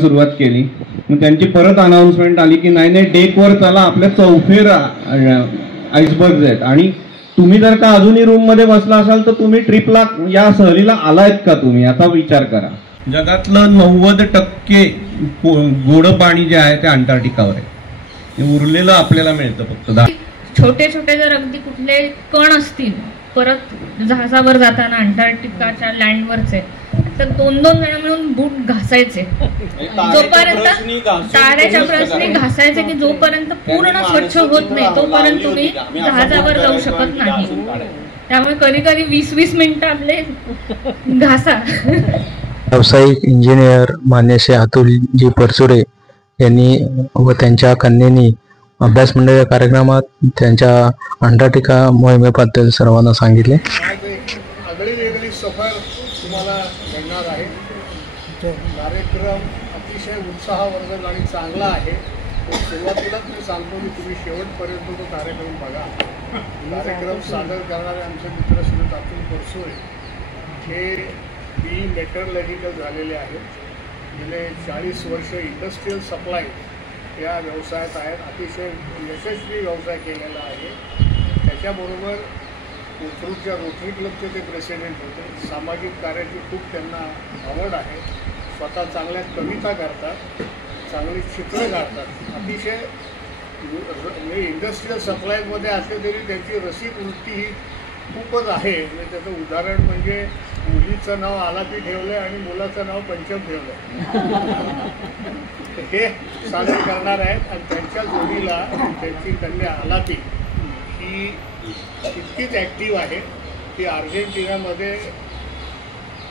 सुरुवात केली. मग त्यांची परत अनाउन्समेंट आली की नाही डेकवर चला, आपल्या चौफेर आईसबर्ग्स आहेत आणि तुम्ही जर का अजूनही रूम मध्ये बसला असाल तर तुम्ही ट्रिपला या सहलीला आलायत का तुम्ही, आता विचार करा. जगातलं 90% गोड पाणी जे आहे ते अंटार्क्टिकावर आहे, उरलेलं आपल्याला मिळतं फक्त. छोटे छोटे जर अगदी कुठले कण असतील परत जहाजावर जाताना अंटार्क्टिकाच्या लँडवरचे, तर 2-2 जण मिळून बूट घासायचे जोपर्यंत ताऱ्याच्या ब्रशनी घासायचे की जोपर्यंत पूर्ण स्वच्छ होत नाही तोपर्यंत तुम्ही जहाजावर जाऊ शकत नाही. त्यामुळे कधी कधी 20-20 मिनिटं आपले घासा. व्यावसायिक इंजिनियर मान्यश्री अतुलजी परचुरे यांनी व त्यांच्या कन्येनी अभ्यास मंडळ कार्यक्रमात त्यांच्या अंटार्क्टिका मोहिमेबद्दल सर्वांना सांगितले. वेगळी सफर तुम्हाला घडणार आहे. कार्यक्रम अतिशय उत्साहवर्धक आणि चांगला आहे. सुरुवातीलाच मी सांगतो की तुम्ही शेवटपर्यंत तो कार्यक्रम बघा. कार्यक्रम सादर करणारे आमचे मित्र श्री अतुल परचुरे हे बी मेटलर्जिकल झालेले आहेत. गेले 40 वर्ष इंडस्ट्रियल सप्लाय या व्यवसायात आहेत. अतिशय यशस्वी व्यवसाय केलेला आहे. त्याच्याबरोबर कोथरूडच्या रोटरी क्लबचे ते प्रेसिडेंट होते. सामाजिक कार्याची खूप त्यांना आवड आहे. स्वतः चांगल्या कविता करतात, चांगली चित्र काढतात. अतिशय इंडस्ट्रियल सप्लायमध्ये असले तरी त्यांची रसिक वृत्ती ही खूपच आहे. म्हणजे त्याचं उदाहरण म्हणजे मुलीचं नाव आलापी ठेवलं आणि मुलाचं नाव पंचम ठेवलं हे सादर करणार आहेत. आणि त्यांच्या जोडीला त्यांची कन्या आलापी ही इतकीच ॲक्टिव्ह आहे की अर्जेंटिनामध्ये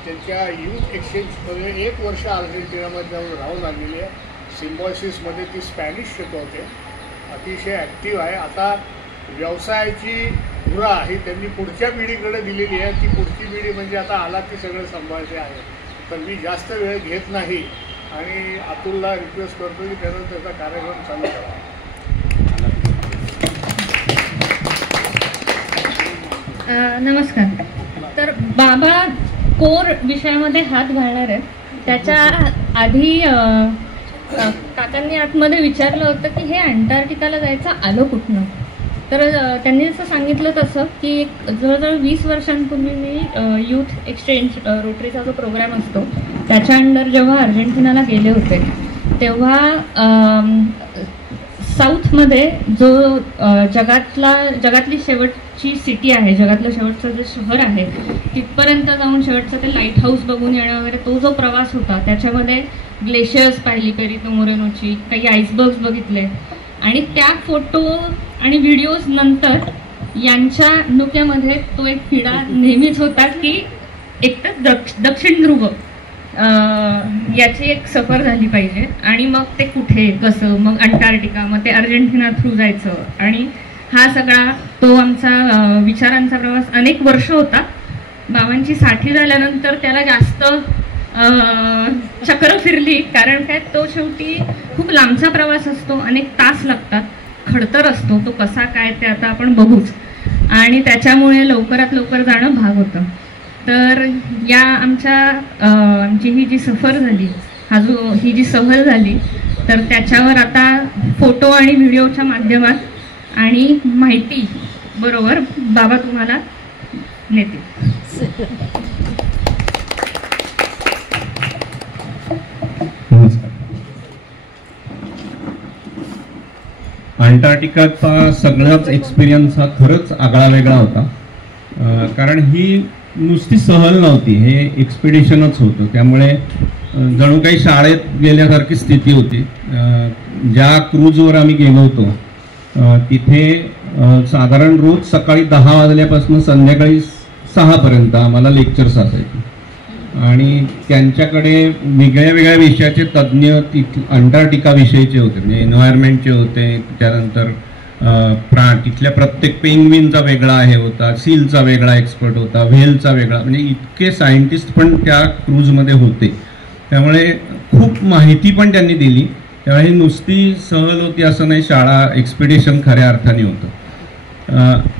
त्यांच्या यूथ एक्सचेंजमध्ये 1 वर्ष अर्जेंटिनामध्ये जाऊन राहून आलेली आहे. सिम्बॉयसिसमध्ये ती स्पॅनिश शिकवते. अतिशय ॲक्टिव्ह आहे. आता व्यवसायाची धुरा ही त्यांनी पुढच्या पिढीकडे दिलेली आहे. ती पुढची पिढी म्हणजे आता आलापी सगळं सांभाळते आहे. तर मी जास्त वेळ घेत नाही आणि अतुलला रिक्वेस्ट करतो की त्यानं त्याचा कार्यक्रम चालू करावा. नमस्कार. तर बाबा कोर विषयामध्ये हात घालणार आहेत. त्याच्या आधी काकांनी आतमध्ये विचारलं होतं की हे अंटार्क्टिकाला जायचं आलं कुठनं. तर त्यांनी जसं सांगितलं तसं की जवळजवळ 20 वर्षांपूर्वी मी यूथ एक्सचेंज रोटरीचा जो प्रोग्राम असतो त्याच्या अंडर जेव्हा अर्जेंटिनाला गेले होते तेव्हा साऊथमध्ये जो जगातली शेवटची सिटी आहे, जगातलं शेवटचं जे शहर आहे तिथपर्यंत जाऊन शेवटचं ते लाईट हाऊस बघून येणं वगैरे तो जो प्रवास होता त्याच्यामध्ये ग्लेशियर्स पाहिली, पेरितो मोरेनोची, काही आईसबर्ग्स बघितले आणि त्या फोटो आणि व्हिडिओज नंतर यांच्या डोक्यामध्ये तो एक पिढा नेहमीच होता की एकतर दक्षिण ध्रुव याची एक सफर झाली पाहिजे आणि मग ते कुठे कसं, मग अंटार्क्टिका, मग ते अर्जेंटिना थ्रू जायचं. आणि हा सगळा तो आमचा विचारांचा प्रवास अनेक वर्ष होता. बाबांची 60 झाल्यानंतर त्याला जास्त चक्र फिरली, कारण काय तो शेवटी खूप लांबचा प्रवास असतो, अनेक तास लागतात, खडतर असतो तो कसा काय ते आता आपण बघूच. आणि त्याच्यामुळे लवकरात लवकर जाणं भाग होतं. तर या आमची ही जी सफर झाली, ही जी सहल झाली, तर त्याच्यावर आता फोटो आणि व्हिडिओच्या माध्यमात आणि माहिती बरोबर बाबा तुम्हाला नेते. अंटार्क्टिकाचा सगळाच एक्सपिरियन्स हा खरंच आगळा वेगळा होता. कारण ही नुसती सहल नव्हती, हे एक्सपिडिशनच होतं. त्यामुळे जणू काही शाळेत गेल्यासारखी स्थिती होती. ज्या क्रूजवर आम्ही गेलो होतो तिथे साधारण रोज सकाळी 10 वाजल्यापासून संध्याकाळी 6 पर्यंत आम्हाला लेक्चर्स असायचे आणि त्यांच्याकडे वेगळ्या वेगळ्या विषयाचे तज्ज्ञ अंटार्क्टिका विषयीचे होते, म्हणजे एन्व्हायरमेंटचे होते, त्यानंतर तिथल्या प्रत्येक पेंग्विनचा वेगळा हे होता, सीलचा वेगळा एक्सपर्ट होता, व्हेलचा वेगळा, म्हणजे इतके सायंटिस्ट पण त्या क्रूजमध्ये होते. त्यामुळे खूप माहिती पण त्यांनी दिली. त्यामुळे ही नुसती सहल होती असं नाही, शाळा एक्सपिडिशन खऱ्या अर्थाने होतं.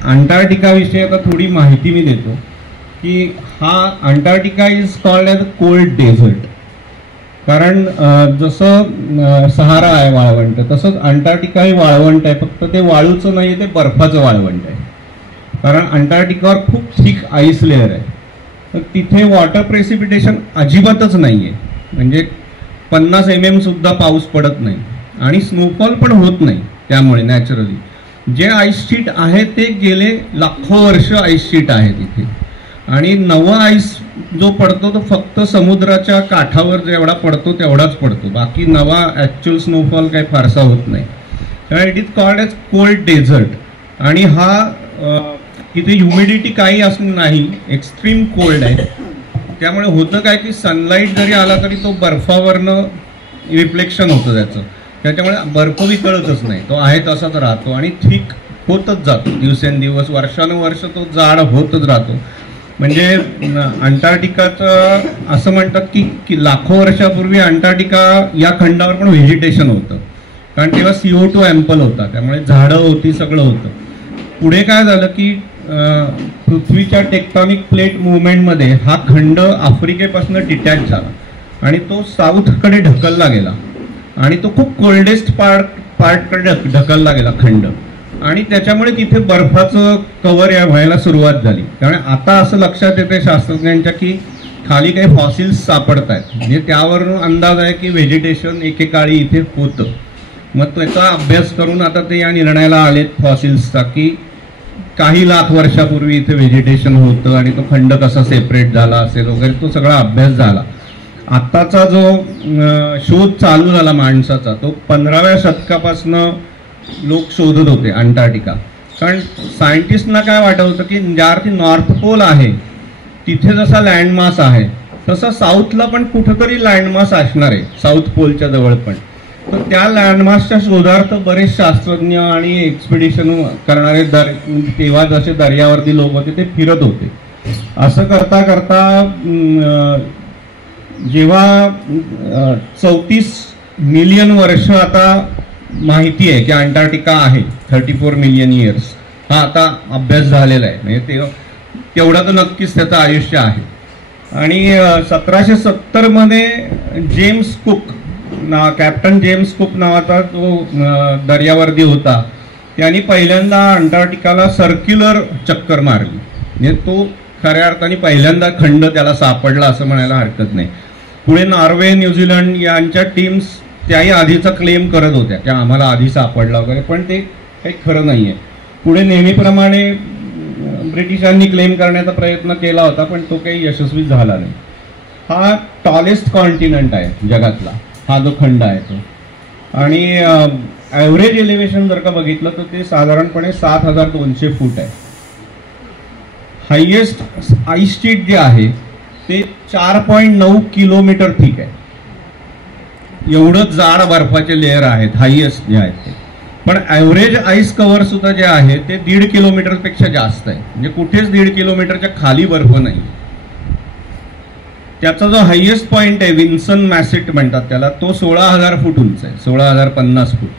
अंटार्क्टिकाविषयी आता थोडी माहिती मी देतो की हा Antarctica is called as cold desert. कारण जसं सहारा आहे वाळवंट, तसंच अंटार्क्टिका हे वाळवंट आहे, फक्त ते वाळूचं नाही, ते बर्फाचं वाळवंट आहे. कारण अंटार्क्टिकावर खूप थिक आईस लेअर आहे, तर तिथे वॉटर प्रेसिपिटेशन अजिबातच नाही आहे. म्हणजे 50 mm सुद्धा पाऊस पडत नाही आणि स्नोफॉल पण होत नाही. त्यामुळे नॅचरली जे आईस शीट आहे ते गेले लाखो वर्ष आईस शीट आहे तिथे. आणि नवा आईस जो पडतो तो फक्त समुद्राच्या काठावर जेवढा पडतो तेवढाच पडतो, बाकी नवा ॲक्च्युअल स्नोफॉल काही फारसा होत नाही. त्यामुळे it is called as cold desert. आणि हा इथे ह्युमिडिटी काही असं नाही, एक्स्ट्रीम कोल्ड आहे. त्यामुळे होतं काय की सनलाईट जरी आला तरी तो बर्फावरनं रिफ्लेक्शन होतं त्याचं, त्याच्यामुळे बर्फ वितळतच नाही, तो आहे तसाच राहतो आणि थिक होतच जातो दिवसेंदिवस, वर्षानुवर्ष तो जाड होतच राहतो. म्हणजे अंटार्क्टिकाचं असं म्हणतात की लाखो वर्षापूर्वी अंटार्क्टिका या खंडावर पण व्हेजिटेशन होतं, कारण तेव्हा CO2 ॲम्पल होता, त्यामुळे झाडं होती, सगळं होतं. पुढे काय झालं की पृथ्वीच्या टेक्टॉनिक प्लेट मुवमेंटमध्ये हा खंड आफ्रिकेपासून डिटॅच झाला आणि तो साऊथकडे ढकलला गेला आणि तो खूप कोल्डेस्ट पार्टकडे ढकलला गेला खंड. आणि त्याच्यामुळे तिथे बर्फाचं कव्हर व्हायला सुरुवात झाली. त्यामुळे आता असं लक्षात येते शास्त्रज्ञांच्या की खाली काही फॉसिल्स सापडत आहेत, म्हणजे त्यावरून अंदाज आहे की व्हेजिटेशन एकेकाळी इथे होतं. मग त्याचा अभ्यास करून आता ते या निर्णयाला आलेत फॉसिल्सचा की काही लाख वर्षापूर्वी इथे व्हेजिटेशन होतं आणि तो खंड कसा सेपरेट झाला असेल वगैरे, तो सगळा अभ्यास झाला. आत्ताचा जो शोध चालू झाला माणसाचा, तो 15व्या शतकापासनं लोक शोधत होते अंटार्क्टिका. कारण सायंटिस्टना काय वाटत होतं की ज्यावरती नॉर्थ पोल आहे तिथे जसा लँडमास आहे तसा साऊथला पण कुठंतरी लँडमास असणार आहे, साऊथ पोलच्या जवळ पण. तर त्या लँडमासच्या शोधार्थ बरेच शास्त्रज्ञ आणि एक्सपिडिशन करणारे तेव्हा जसे दर्यावरती लोक होते ते फिरत होते. असं करता करता जेव्हा 34 मिलियन वर्ष आता माहिती आहे की अंटार्क्टिका आहे, 34 मिलियन इयर्स हा आता अभ्यास झालेला आहे, म्हणजे तेवढं तर नक्कीच त्याचं आयुष्य आहे. आणि 1770 मध्ये James cook captain James cook नावाचा तो दर्यावर्दी होता, त्यांनी पहिल्यांदा अंटार्क्टिकाला सर्क्युलर चक्कर मारली. म्हणजे तो खऱ्या अर्थाने पहिल्यांदा खंड त्याला सापडला असं म्हणायला हरकत नाही. पुढे नॉर्वे, न्यूझीलंड यांच्या टीम्स त्याही आधीचा क्लेम करत होत्या, त्या आम्हाला आधी सापडला वगैरे, पण ते काही खरं नाही आहे. पुढे नेहमीप्रमाणे ब्रिटिशांनी क्लेम करण्याचा प्रयत्न केला होता, पण तो काही यशस्वी झाला नाही. हा टॉलेस्ट कॉन्टिनेंट आहे जगातला, हा जो खंड आहे तो. आणि ॲव्हरेज एलिव्हेशन जर का बघितलं तर ते साधारणपणे 7200 फूट आहे. हायेस्ट आईस शीट जे आहे ते 4.9 किलोमीटर थिक आहे. एवढं जाड बर्फाचे लेअर आहेत हायेस्ट जे आहेत ते. पण ॲव्हरेज आईस कव्हर सुद्धा जे आहे ते 1.5 किलोमीटरपेक्षा जास्त आहे, म्हणजे कुठेच 1.5 किलोमीटरच्या खाली बर्फ नाही. त्याचा जो हायेस्ट पॉइंट आहे विन्सन मॅसेट म्हणतात त्याला, तो 16,000 फूट उंच आहे, 16,050 फूट.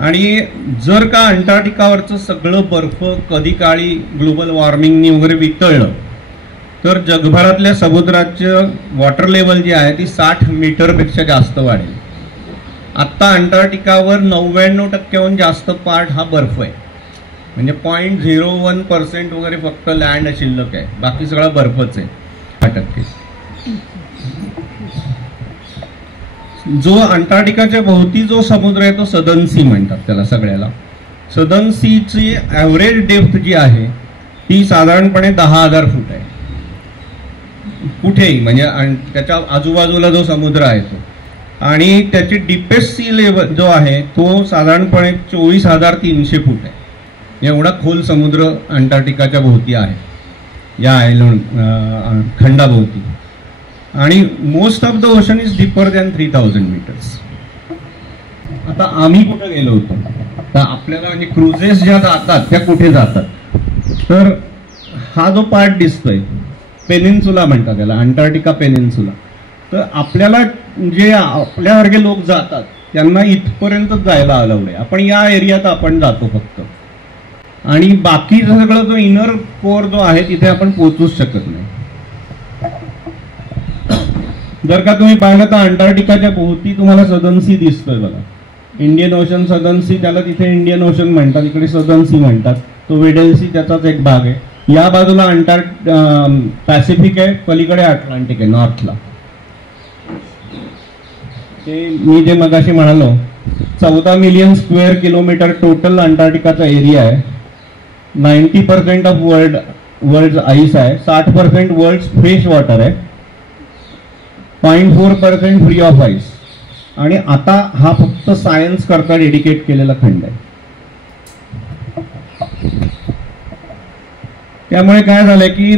आणि जर का अंटार्क्टिकावरचं सगळं बर्फ कधी काळी ग्लोबल वॉर्मिंगनी वगैरे वितळलं तर जगभरातल्या समुद्राचं वॉटर लेवल जी आहे ती 60 मीटरपेक्षा जास्त वाढेल. आत्ता अंटार्क्टिकावर 99% जास्त पार्ट हा बर्फ आहे, म्हणजे 0.01% वगैरे फक्त लँड शिल्लक आहे, बाकी सगळा बर्फच आहे 10%. जो अंटार्क्टिकाच्या भोवती जो समुद्र आहे तो सदर्न सी म्हणतात त्याला सगळ्याला. सदर्न सीची ॲव्हरेज डेप्थ जी आहे ती साधारणपणे 10,000 फूट आहे कुठेही, म्हणजे त्याच्या आजूबाजूला जो समुद्र आहे तो. आणि त्याची डीपेस्ट सी लेवल जो आहे तो साधारणपणे 24,300 फूट आहे. एवढा खोल समुद्र अंटार्क्टिकाच्या भोवती आहे, या आयलंड खंडाभोवती. आणि most of the ocean is deeper than 3000 metres. आता आम्ही कुठे गेलो होतो, तर आपल्याला म्हणजे क्रुझेस ज्या जातात त्या कुठे जातात, तर हा जो पार्ट दिसतोय पेनिन्सुला म्हणतात त्याला, अंटार्क्टिका पेनिन्सुला. तर आपल्याला जे आपल्यासारखे लोक जातात त्यांना इथपर्यंत जायला अलाउड आहे, आपण या एरियात आपण जातो फक्त. आणि बाकी सगळं जो इनर कोर जो आहे तिथे आपण पोहोचूच शकत नाही. जर का तुम्ही पाहिलं तर अंटार्क्टिकाच्या भोवती तुम्हाला सदर्न सी दिसतोय बघा. इंडियन ओशन सदर्न सी, त्याला तिथे इंडियन ओशन म्हणतात, इकडे सदर्न सी म्हणतात. तो वेडेल सी त्याचाच एक भाग आहे. या बाजूला पॅसिफिक आहे, पलीकडे अटलांटिक आहे नॉर्थला. ते मी जे मगाशी म्हणालो 14 मिलियन स्क्वेअर किलोमीटर टोटल अंटार्क्टिकाचा एरिया आहे. 90% ऑफ वर्ल्ड आईस आहे. 60% वर्ल्ड फ्रेश वॉटर आहे. 0.4% फ्री ऑफ आईस. आणि आता हा फक्त सायन्स करता डेडिकेट केलेला खंड आहे. त्यामुळे काय झालंय की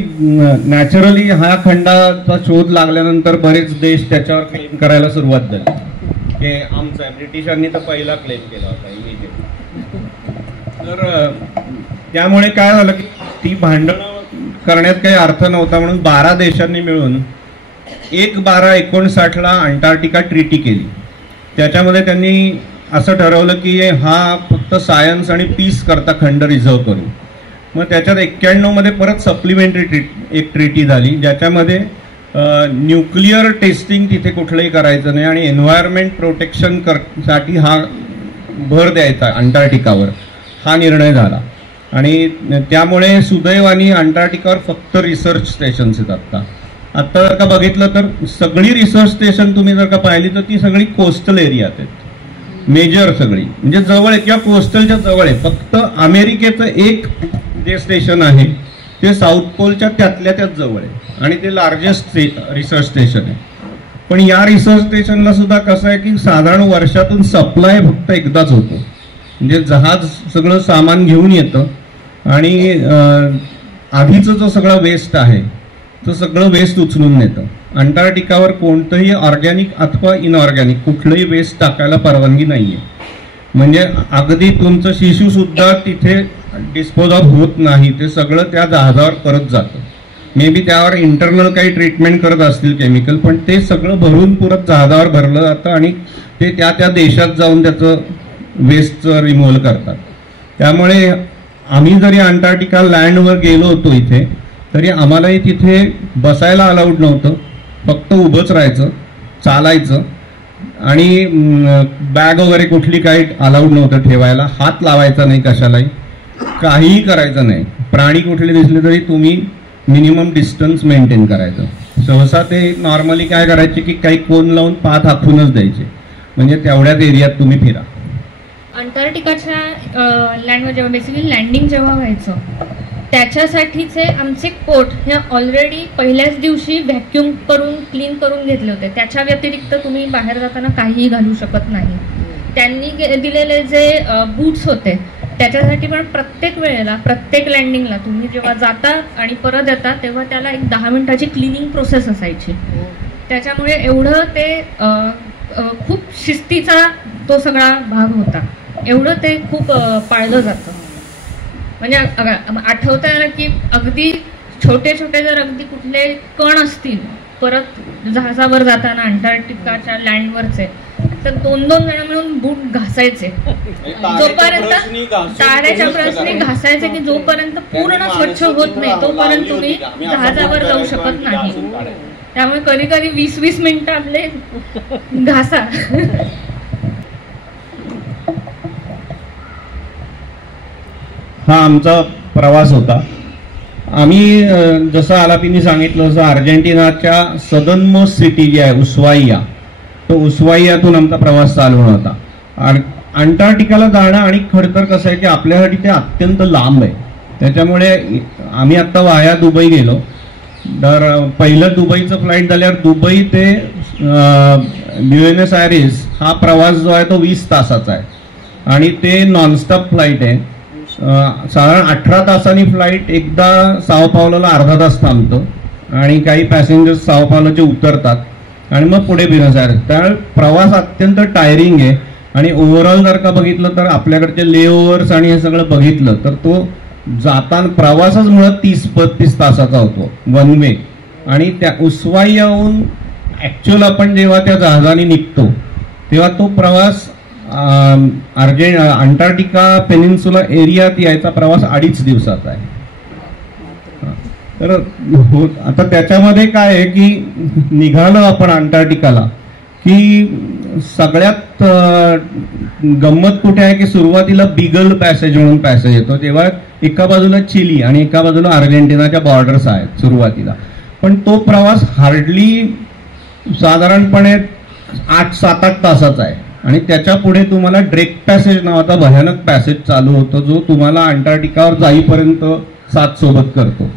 नॅचरली हा खंडाचा शोध लागल्यानंतर बरेच देश त्याच्यावर क्लेम करायला सुरुवात झाली की आमचा आहे. ब्रिटिशांनी तर पहिला क्लेम केला होता इमिजिएट. तर त्यामुळे काय झालं की ती भांडणं करण्यात काही अर्थ नव्हता, म्हणून 12 देशांनी मिळून 1/12/59 अंटार्क्टिका ट्रीटी केली. त्याच्यामध्ये त्यांनी असं ठरवलं की हा फक्त सायन्स आणि पीस करता खंड रिझर्व करू. मग त्याच्यात 91 मध्ये परत सप्लिमेंटरी एक ट्रीटी झाली, ज्याच्यामध्ये न्यूक्लिअर टेस्टिंग तिथे कुठलंही करायचं नाही आणि एन्व्हायरमेंट प्रोटेक्शन साठी हा भर द्यायचा अंटार्क्टिकावर, हा निर्णय झाला. आणि त्यामुळे सुदैवाने अंटार्क्टिकावर फक्त रिसर्च स्टेशन्स आहेत. आता जर का बघितलं तर सगळी रिसर्च स्टेशन तुम्ही जर का पाहिली तर ती सगळी कोस्टल एरियात आहेत. मेजर सगळी म्हणजे जवळ आहे किंवा कोस्टलच्या जवळ आहे. फक्त अमेरिकेचं एक जे स्टेशन आहे ते साऊथ पोलच्या त्यातल्या त्यात जवळ आहे आणि ते लार्जेस्ट रिसर्च स्टेशन आहे. पण या रिसर्च स्टेशनला सुद्धा कसं आहे की साधारण वर्षातून सप्लाय फक्त एकदाच होतो. म्हणजे जहाज सगळं सामान घेऊन येतं आणि आधीचं जो सगळं वेस्ट आहे तो सगळं वेस्ट उचलून नेतं. अंटार्क्टिकावर कोणतंही ऑर्गॅनिक अथवा इनऑर्गॅनिक कुठलंही वेस्ट टाकायला परवानगी नाहीये. म्हणजे अगदी तुमचं शिशू सुद्धा तिथे डिस्पोज ऑफ होत नाही, ते सगळं त्या जहाजावर परत जातं. मे बी त्यावर इंटरनल काही ट्रीटमेंट करत असतील केमिकल, पण ते सगळं भरून परत जहाजावर भरलं जातं आणि ते त्या देशात जाऊन त्याचं वेस्टचं रिमूव्हल करतात. त्यामुळे आम्ही जरी अंटार्क्टिका लँडवर गेलो होतो इथे, तरी आम्हालाही तिथे बसायला अलाउड नव्हतं. फक्त उभंच राहायचं, चालायचं आणि बॅग वगैरे कुठली काही अलाउड नव्हतं ठेवायला. हात लावायचा नाही कशालाही, काहीही करायचं नाही. प्राणी कुठले दिसले तरी तुम्ही मिनिमम डिस्टन्स मेंटेन करायचं. सहसा ते नॉर्मली काय करायचे की काही कोन लावून पाठ हाकूनच द्यायचे, म्हणजे तेवढ्याच एरियात तुम्ही फिरा. अंटार्क्टिकाच्या लँडवर जेव्हा बेसिकली लँडिंग जेव्हा व्हायचं त्याच्यासाठीचे आमचे कोट हे ऑलरेडी पहिल्याच दिवशी व्हॅक्यूम करून क्लीन करून घेतले होते. त्याच्या व्यतिरिक्त तुम्ही बाहेर जाताना काहीही घालू शकत नाही. त्यांनी दिलेले जे बूट्स होते त्याच्यासाठी पण प्रत्येक वेळेला प्रत्येक लँडिंगला तुम्ही जेव्हा जाता आणि परत येता तेव्हा त्याला एक 10 मिनिटाची क्लिनिंग प्रोसेस असायची. त्याच्यामुळे एवढं ते खूप शिस्तीचा तो सगळा भाग होता. एवढं ते खूप पाळलं जातं. म्हणजे आठवतं आहे ना की अगदी छोटे छोटे जर अगदी कुठले कण असतील परत जहाजावर जाताना अंटार्क्टिकाच्या लँडवरचे, तर 2-2 जण मिळून बूट घासायचे. जोपर्यंत ताऱ्याच्या ब्रशनी घासायचे की जोपर्यंत पूर्ण स्वच्छ होत नाही तोपर्यंत तुम्ही जहाजावर जाऊ शकत नाही. त्यामुळे कधी कधी 20-20 मिनिटं आपले घासा. हा आमचा प्रवास होता. आम्ही जसं आलापीनी सांगितलं तसं अर्जेंटिनाच्या सदर्न मोस्ट सिटी जी आहे उस्वाईया, तो उस्वाईयातून आमचा प्रवास चालू होता. अंटार्क्टिकाला जाणं आणि खरं तर कसं आहे की आपल्यासाठी ते अत्यंत लांब आहे. त्याच्यामुळे आम्ही आत्ता वाया दुबई गेलो. तर पहिलं दुबईचं फ्लाईट झाल्यावर दुबई ते ब्युएनस आयरेस हा प्रवास जो आहे तो 20 तासाचा आहे आणि ते नॉनस्टॉप फ्लाईट आहे. साधारण 18 तासांनी फ्लाईट एकदा साओ पावलोला अर्धा तास थांबतो आणि काही पॅसेंजर्स साओ पावलोचे उतरतात आणि मग पुढे ब्युएनस आयरेस. त्यामुळे प्रवास अत्यंत टायरिंग आहे आणि ओव्हरऑल जर का बघितलं तर आपल्याकडचे लेओव्हर्स आणि हे सगळं बघितलं तर तो जाताना प्रवासच मुळात 30-32 तासाचा होतो वन वे. आणि त्या उस्वाईयाहून ऍक्च्युअल आपण जेव्हा त्या जहाजाने निघतो तेव्हा तो प्रवास अंटार्क्टिका पेनिन्सुला एरियात यायचा प्रवास 2.5 दिवसाचा आहे. तर हो, आता त्याच्यामध्ये काय आहे की निघालं आपण अंटार्क्टिकाला की सगळ्यात गंमत कुठे आहे की सुरुवातीला बिगल पॅसेज म्हणून पॅसेज येतो, तेव्हा एका बाजूला चिली आणि एका बाजूला अर्जेंटिनाच्या बॉर्डर्स आहेत सुरुवातीला. पण तो प्रवास हार्डली साधारणपणे 8-7-8 तासाचा आहे आणि त्याच्या पुढे तुम्हाला ड्रेक पॅसेज नावाचा भयानक पॅसेज चालू होतो जो तुम्हाला अंटार्क्टिकावर जाईपर्यंत साथ सोबत करतो.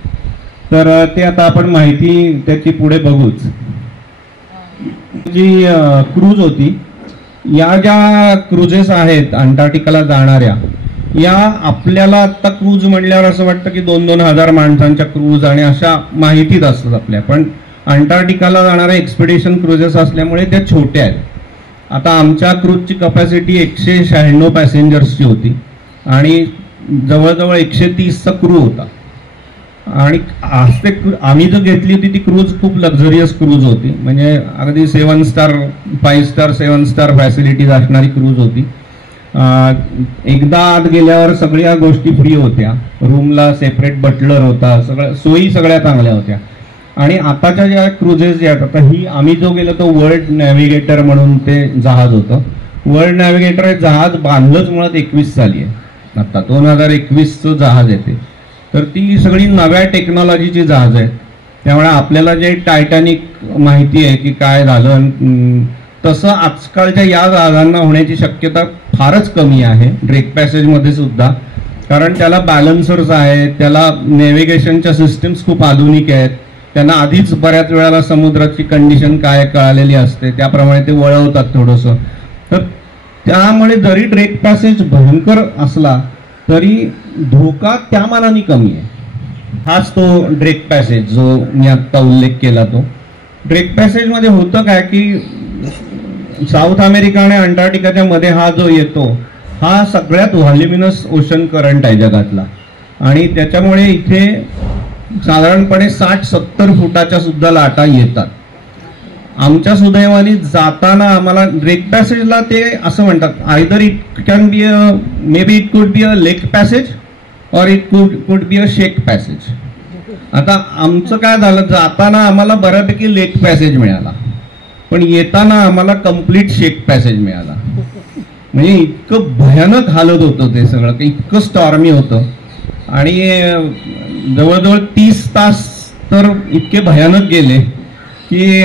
तर ते आता आपण माहिती त्याची पुढे बघूच. जी क्रूज होती, या ज्या क्रुजेस आहेत अंटार्क्टिकाला जाणाऱ्या, या आपल्याला आता क्रूज म्हणल्यावर असं वाटतं की 2-2 हजार माणसांच्या क्रूज आणि अशा माहितीत असतात आपल्या, पण अंटार्क्टिकाला जाणाऱ्या एक्सपिडिशन क्रुजेस असल्यामुळे त्या छोट्या आहेत. आता आमच्या क्रूजची कपॅसिटी 196 पॅसेंजर्सची होती आणि जवळजवळ 130चा क्रू होता. आणि आम्ही जो घेतली होती ती क्रूज खूप लक्झरियस क्रूज होती, म्हणजे अगदी 7 स्टार 5 स्टार 7 स्टार फॅसिलिटीज असणारी क्रूज होती. एकदा आत गेल्यावर सगळ्या गोष्टी फ्री होत्या, रूमला सेपरेट बटलर होता, सोयी सगळ्या चांगल्या होत्या. आणि आताच्या ज्या क्रुजेस ज्या आहेत, आता ही आम्ही जो गेलो तो वर्ल्ड नॅव्हिगेटर म्हणून ते जहाज होतं. वर्ल्ड नॅव्हिगेटर हे जहाज बांधलंच मुळात 21 साली आहे, आता 2021चं जहाज येते. तर ती सगळी नव्या टेक्नॉलॉजीची जहाज आहेत, त्यामुळे आपल्याला जे टायटॅनिक माहिती आहे की काय झालं तसं आजकालच्या या जहाजांना होण्याची शक्यता फारच कमी आहे ड्रेक पॅसेजमध्ये सुद्धा, कारण त्याला बॅलन्सर्स आहेत, त्याला नेव्हिगेशनच्या सिस्टीम्स खूप आधुनिक आहेत, त्यांना आधीच बऱ्याच वेळेला समुद्राची कंडिशन काय कळालेली असते, त्याप्रमाणे ते वळवतात थोडंसं. तर त्यामुळे जरी ड्रेक पॅसेज भयंकर असला तरी धोका त्या मानाने कमी आहे. हाच तो ड्रेक पॅसेज जो मी आत्ता उल्लेख केला. तो ड्रेक पॅसेजमध्ये होतं काय की साऊथ अमेरिका आणि अंटार्क्टिकाच्या मध्ये हा जो येतो हा सगळ्यात व्हॉल्युमिनस ओशन करंट आहे जगातला, आणि त्याच्यामुळे इथे साधारणपणे 60-70 फुटाच्या सुद्धा लाटा येतात. आमच्या सुदैवाने जाताना आम्हाला ड्रेक पॅसेजला ते असं म्हणतात, either it can be may be it could be a lake passage और it could be a shake passage. आता आमचं काय झालं, जाताना आम्हाला बऱ्यापैकी लेक पॅसेज मिळाला, पण येताना आम्हाला कम्प्लीट शेक पॅसेज मिळाला. म्हणजे इतकं भयानक हालत होतं ते सगळं, इतकं स्टॉर्मी होतं. आणि जवळजवळ 30 तास तर इतके भयानक गेले की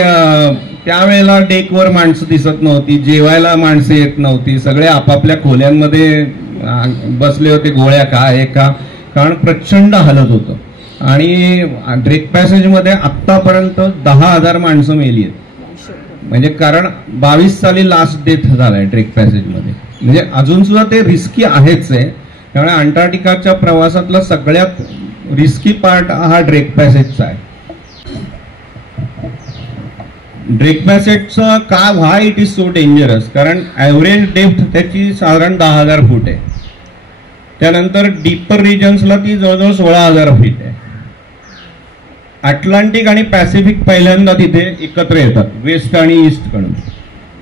त्यावेळेला डेकवर माणसं दिसत नव्हती, जेवायला माणसं येत नव्हती, सगळे आपापल्या खोल्यांमध्ये बसले होते, गोळ्या काय का, कारण प्रचंड हालत होतं. आणि ड्रेक पॅसेजमध्ये आत्तापर्यंत 10,000 माणसं मेली आहेत, म्हणजे कारण 22 साली लास्ट डेथ झालाय ड्रेक पॅसेजमध्ये. म्हणजे अजून सुद्धा ते रिस्की आहेच आहे, त्यामुळे अंटार्क्टिकाच्या प्रवासातला सगळ्यात रिस्की पार्ट हा ड्रेक पॅसेजचा आहे. ड्रेक पॅसेजचं का व्हाय इट इज सो डेंजरस, कारण ॲव्हरेज डेप्थ त्याची साधारण 10,000 फूट आहे. त्यानंतर डीपर रिजन्सला ती जवळजवळ 16,000 फीट आहे. अटलांटिक आणि पॅसिफिक पहिल्यांदा तिथे एकत्र येतात, वेस्ट आणि ईस्ट कडून.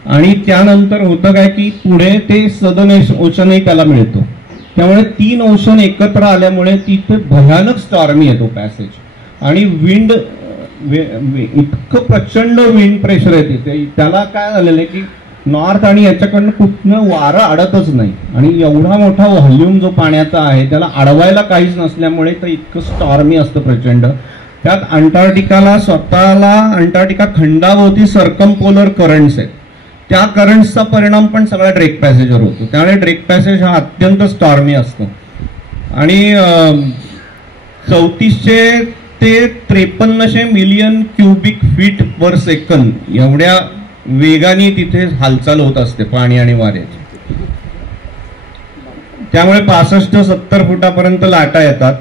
आणि त्यानंतर होतं काय की पुढे ते सदर्न ओशन त्याला मिळतो, त्यामुळे 3 ओशन एकत्र आल्यामुळे तिथे भयानक स्टॉर्मी येतो पॅसेज. आणि विंड इतकं प्रचंड विंड प्रेशर आहे तिथे, त्याला काय झालेलं आहे की नॉर्थ आणि याच्याकडनं कुठनं वारं अडतच नाही, आणि एवढा मोठा व्हॉल्यूम जो पाण्याचा आहे त्याला अडवायला काहीच नसल्यामुळे तर इतकं स्टॉर्मी असतं प्रचंड. त्यात अंटार्क्टिकाला स्वतःला अंटार्क्टिका खंडाभोवती सर्कमपोलर करंट्स आहेत, त्या करंट्सचा परिणाम पण सगळ्या ड्रेक पॅसेजवर होतो. त्यामुळे ड्रेक पॅसेज हा अत्यंत स्टॉर्मी असतो. आणि 3400 ते 5300 million cubic feet per second एवढ्या वेगाने तिथे हालचाल होत असते पाणी आणि वाऱ्याची. त्यामुळे 65-70 फुटापर्यंत लाटा येतात.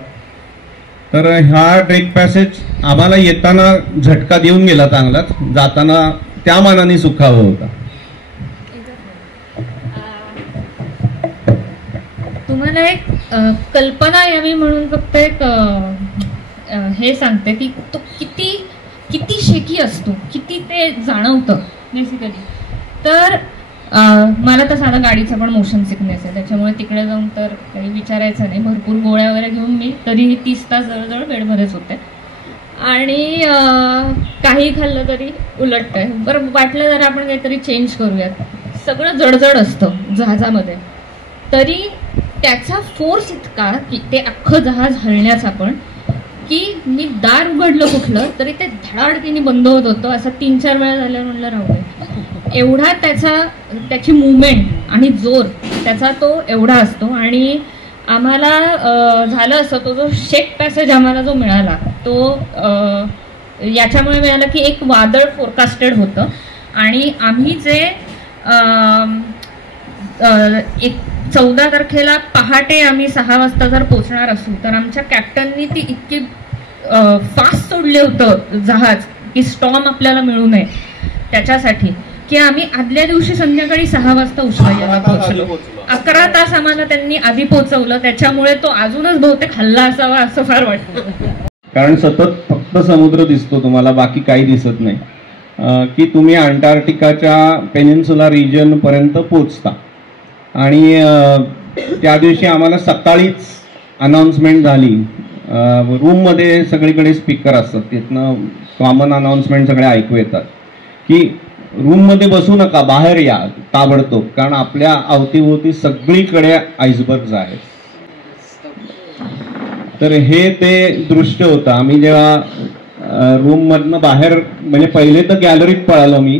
तर हा ड्रेक पॅसेज आम्हाला येताना झटका देऊन गेला चांगलाच, जाताना त्या मानाने सुखावं होता. तुम्हाला एक कल्पना यावी म्हणून फक्त एक हे सांगते की तो किती शेकी असतो, किती ते जाणवतं बेसिकली. तर मला तर साधा गाडीचा पण मोशन सिकनेस आहे, त्याच्यामुळे तिकडे जाऊन तर काही विचारायचं नाही. भरपूर गोळ्या वगैरे घेऊन मी तरीही 30 तास जवळजवळ बेडमध्येच होते. आणि काही खाल्लं तरी उलटतंय. बरं वाटलं जर आपण काहीतरी चेंज करूयात. सगळं जडजड असतं जहाजामध्ये, तरी त्याचा फोर्स इतका की ते अख्खं जहाज हलण्याचा पण, की मी दार उघडलं कुठलं तरी ते धडाडकीने बंद होत होतं. असं 3-4 वेळा झाल्यावर म्हणलं राहू दे. एवढा त्याची मुवमेंट आणि जोर त्याचा तो एवढा असतो. आणि आम्हाला झालं असं, तो जो शेक पॅसेज आम्हाला जो मिळाला तो याच्यामुळे मिळाला की एक वादळ फोरकास्टेड होतं आणि आम्ही जे 14 तारखेला पहाटे आम्ही 6 वाजता जर पोचणार असू तर आमच्या कॅप्टननी ती इतकी फास्ट सोडले होतं जहाज की स्टॉर्म आपल्याला मिळू नये त्याच्यासाठी, की आम्ही आदल्या दिवशी संध्याकाळी 6 वाजता उशिरा पोहोचलो. 11 तास आम्हाला त्यांनी आधी पोहोचवलं. त्याच्यामुळे तो अजूनच बहुतेक हल्ला असावा असं फार वाटतं. कारण सतत फक्त समुद्र दिसतो तुम्हाला, बाकी काही दिसत नाही. की तुम्ही अंटार्क्टिकाच्या पेनिन्सुला रिजन पर्यंत पोचता आणि त्या दिवशी आम्हाला सकाळीच अनाउन्समेंट झाली. रूममध्ये सगळीकडे स्पीकर असतात, तिथनं कॉमन अनाउन्समेंट सगळे ऐकू येतात की रूममध्ये बसू नका, बाहेर या ताबडतोब, कारण आपल्या अवतीभोवती सगळीकडे आईसबर्ग्स आहेत. तर हे ते दृश्य होतं. आम्ही जेव्हा रूममधनं बाहेर, म्हणजे पहिले तर गॅलरीत पळालो मी.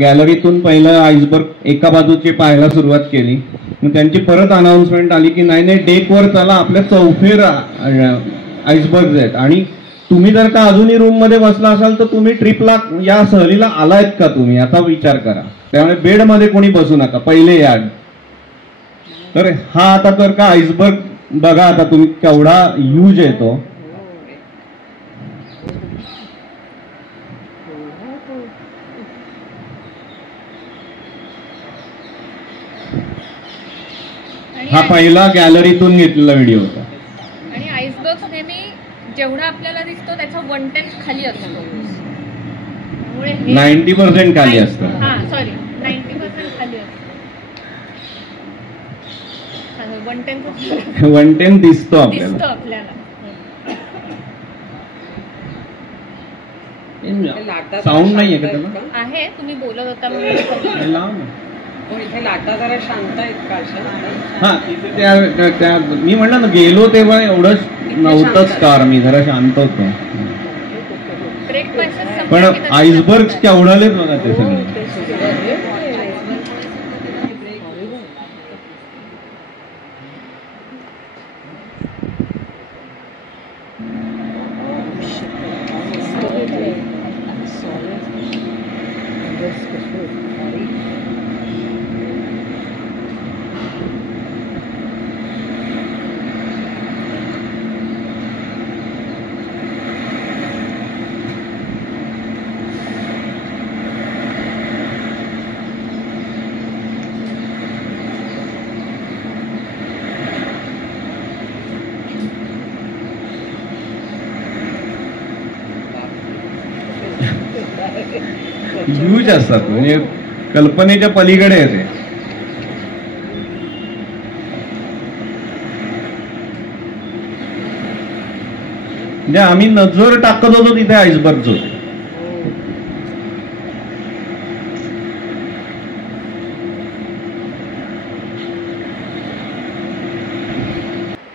गॅलरीतून पहिलं आईसबर्ग एका बाजूची पाहायला सुरुवात केली. मग त्यांची परत अनाउन्समेंट आली की नाही डेकवर चला, आपल्या चौफेर आईसबर्ग्स आहेत आणि तुम्ही जर का अजूनही रूममध्ये बसला असाल तर तुम्ही ट्रिपला या सहलीला आलायत का तुम्ही, आता विचार करा. त्यामुळे बेडमध्ये कोणी बसू नका, पहिले या. तर हा आता तर का आईसबर्ग बघा आता तुम्ही केवढा ह्यूज येतो. हा पहिला गॅलरीतून घेतलेला व्हिडिओ होता. आणि आईसबर्ग नेहमी जेवढा आपल्याला दिसतो त्याचा 1/10 खाली असतो. 90% खाली असतं. हा सॉरी 90% खाली असतं. 1/10 दिसतो आपल्याला. साऊंड नाहीये का त्याला? आहे, तुम्ही बोलत होता म्हणून. इथे लाटा जरा शांत आहेत का? हा, त्या मी म्हणलं ना गेलो तेव्हा एवढंच नव्हतंच कार, मी जरा शांत होतो. पण आईसबर्ग केवढाले बघा ते सगळे. ह्यूज असतात, म्हणजे कल्पनेच्या पलीकडे येते. म्हणजे आम्ही नजर टाकत होतो तिथे आईसबर्ग होते.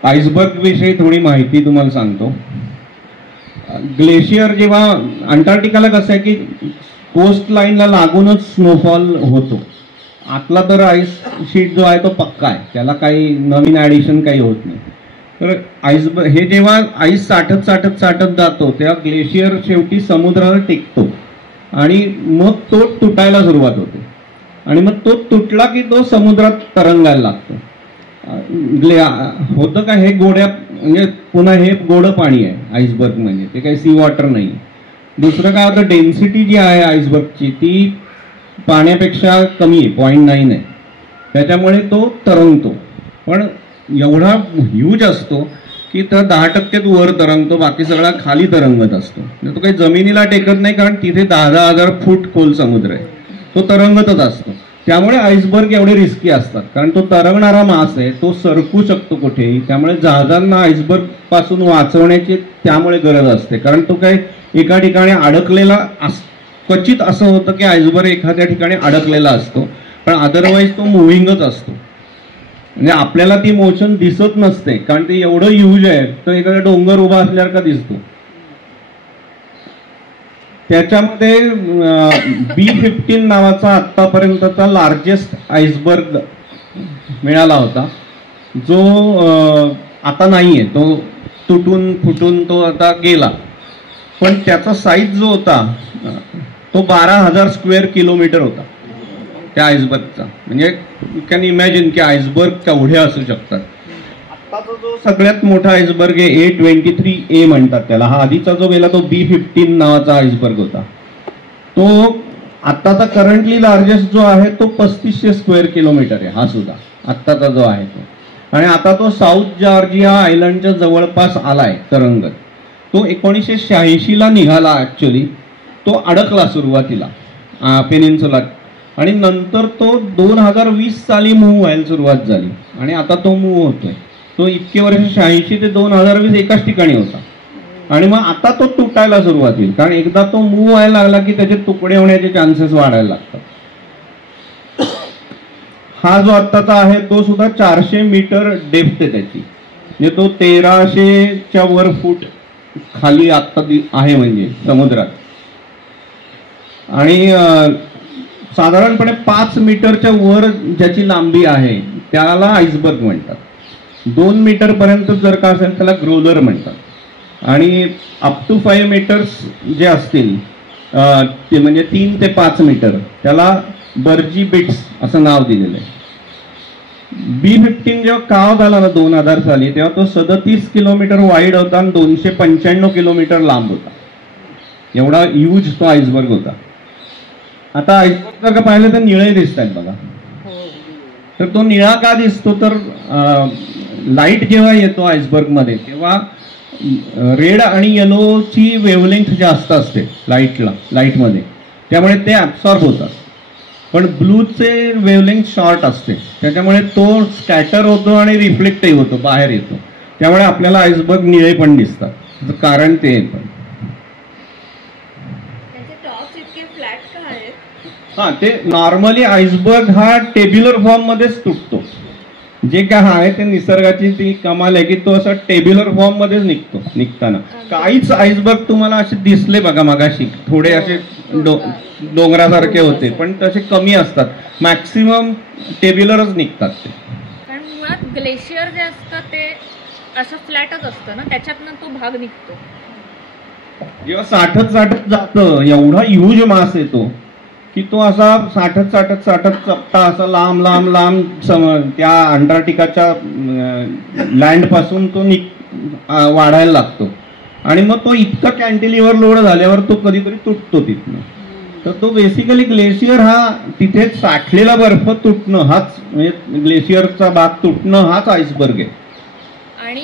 आईसबर्ग विषयी थोडी माहिती तुम्हाला सांगतो. ग्लेशियर जेव्हा अंटार्क्टिकाला कसं आहे की कोस्ट लाईनला लागूनच स्नोफॉल होतो. आतला तर आईस शीट जो आहे तो पक्का आहे, त्याला काही नवीन ॲडिशन काही होत नाही. तर आईसबर्ग हे जेव्हा आईस साठत साठत साठत जातो तेव्हा ग्लेशियर शेवटी समुद्राला टेकतो आणि मग तो तुटायला सुरुवात होते आणि मग तो तुटला की तो समुद्रात तरंगायला लागतो. होतं का हे गोड्या, म्हणजे पुन्हा हे गोडं पाणी आहे आईसबर्ग, म्हणजे ते काही सी वॉटर नाही. दुसरं काय होतं, डेन्सिटी जी आहे आईसबर्गची ती पाण्यापेक्षा कमी आहे, 0.9 आहे. त्याच्यामुळे तो तरंगतो, पण एवढा ह्यूज असतो की तर 10% वर तरंगतो, बाकी सगळा खाली तरंगत असतो. तो काही जमिनीला टेकत नाही, कारण तिथे 10,000 फूट खोल समुद्र आहे, तो तरंगतच असतो. त्यामुळे आईसबर्ग एवढे रिस्की असतात, कारण तो तरंगणारा मास आहे, तो सरकू शकतो कुठेही. त्यामुळे जहाजांना आईसबर्ग पासून वाचवण्याची त्यामुळे गरज असते, कारण तो काही एका ठिकाणी अडकलेला क्वचित असं होतं की आईसबर्ग एखाद्या ठिकाणी अडकलेला असतो, पण अदरवाईज तो मुव्हिंगच असतो. म्हणजे आपल्याला ती मोशन दिसत नसते, कारण ते एवढं ह्यूज आहे. तर एखादा डोंगर उभा असल्यावर का दिसतो. त्याच्यामध्ये B-15 नावाचा आतापर्यंतचा लार्जेस्ट आईसबर्ग मिळाला होता, जो आता नाहीये, तो तुटून फुटून तो आता गेला. पण त्याचा साईज जो होता तो 12,000 स्क्वेअर किलोमीटर होता त्या आईसबर्गचा. म्हणजे यू कॅन इमॅजिन की आईसबर्ग केवढे असू शकतात. आत्ताचा जो सगळ्यात मोठा आईसबर्ग आहे A23A म्हणतात त्याला. हा आधीचा जो गेला तो B-15 नावाचा आईसबर्ग होता. तो आत्ताचा करंटली लार्जेस्ट जो आहे तो 3500 स्क्वेअर किलोमीटर आहे हा सुद्धा आत्ताचा जो आहे तो. आणि आता तो साऊथ जॉर्जिया आयलंडच्या जवळपास आलाय तरंगत. तो 1986ला निघाला. ऍक्च्युली तो अडकला सुरुवातीला पेनिन्सुला, आणि नंतर तो 2020 साली मूव्ह व्हायला सुरुवात झाली, आणि आता तो मूव्ह होतोय. तो इतके वर्ष 86 ते 2020 एकाच ठिकाणी होता, आणि मग आता तो तुटायला सुरुवात होईल, कारण एकदा तो मूव्ह व्हायला लागला की त्याचे तुकडे होण्याचे चान्सेस वाढायला लागतात. हा जो आत्ताचा आहे तो सुद्धा 400 मीटर डेप्थ आहे त्याची, म्हणजे तो 1300च्या वर फूट खाली आत्ता आहे म्हणजे समुद्रात. आणि साधारणपणे 5 मीटरच्या वर ज्याची लांबी आहे त्याला आईसबर्ग म्हणतात. 2 मीटर पर्यंत जर का असेल त्याला ग्रोलर म्हणतात, आणि अप टू 5 मीटर्स जे असतील ते म्हणजे 3 ते 5 मीटर त्याला बर्जी बिट्स असं नाव दिलेलं आहे. B-15 जेव्हा काव झाला ना 2000 साली, तेव्हा तो 37 किलोमीटर वाईड होता आणि 295 किलोमीटर लांब होता. एवढा ह्यूज तो आईसबर्ग होता. आता आईसबर्ग जर का पाहिलं तर निळे दिसत आहेत बघा. तर तो निळा का दिसतो, तर लाईट जेव्हा येतो आईसबर्ग मध्ये तेव्हा रेड आणि येलोची वेव्हलेंथ जास्त असते लाईटमध्ये, त्यामुळे ते ऍब्सॉर्ब होतात. पण ब्लूचे वेव्हलेंथ शॉर्ट असते, त्याच्यामुळे तो स्कॅटर होतो आणि रिफ्लेक्टही होतो, बाहेर येतो. त्यामुळे आपल्याला आईसबर्ग निळे पण दिसतात. कारण ते हा ते नॉर्मली आईसबर्ग हा टेब्युलर फॉर्म मध्येच तुटतो. जे काय आहे ते निसर्गाची ती कमाल आहे की तो असा टेब्युलर फॉर्म मध्येच निघताना. काहीच आईसबर्ग तुम्हाला असे दिसले बघा मगाशी, थोडे असे डोंगरासारखे होते, पण तसे कमी असतात. मॅक्सिमम टेब्युलरच निघतात ते. कारण मुळात ग्लेशियर जे असतं ते असं फ्लॅटच असतं ना, त्याच्यातनं तो भाग निघतो. जेव्हा साठत जातं, एवढा ह्यूज मास येतो की तो असा साठत चपटा असा लांब त्या अंटार्क्टिकाच्या लँड पासून तो वाढायला लागतो, आणि मग तो इतका कॅन्टिलिव्हर लोड झाल्यावर तो कधीतरी तुटतो तिथनं. तर तो बेसिकली ग्लेशियर हा तिथे साठलेला बर्फ तुटणं हाच, म्हणजे ग्लेशियरचा भाग तुटणं हाच आईसबर्ग आहे. आणि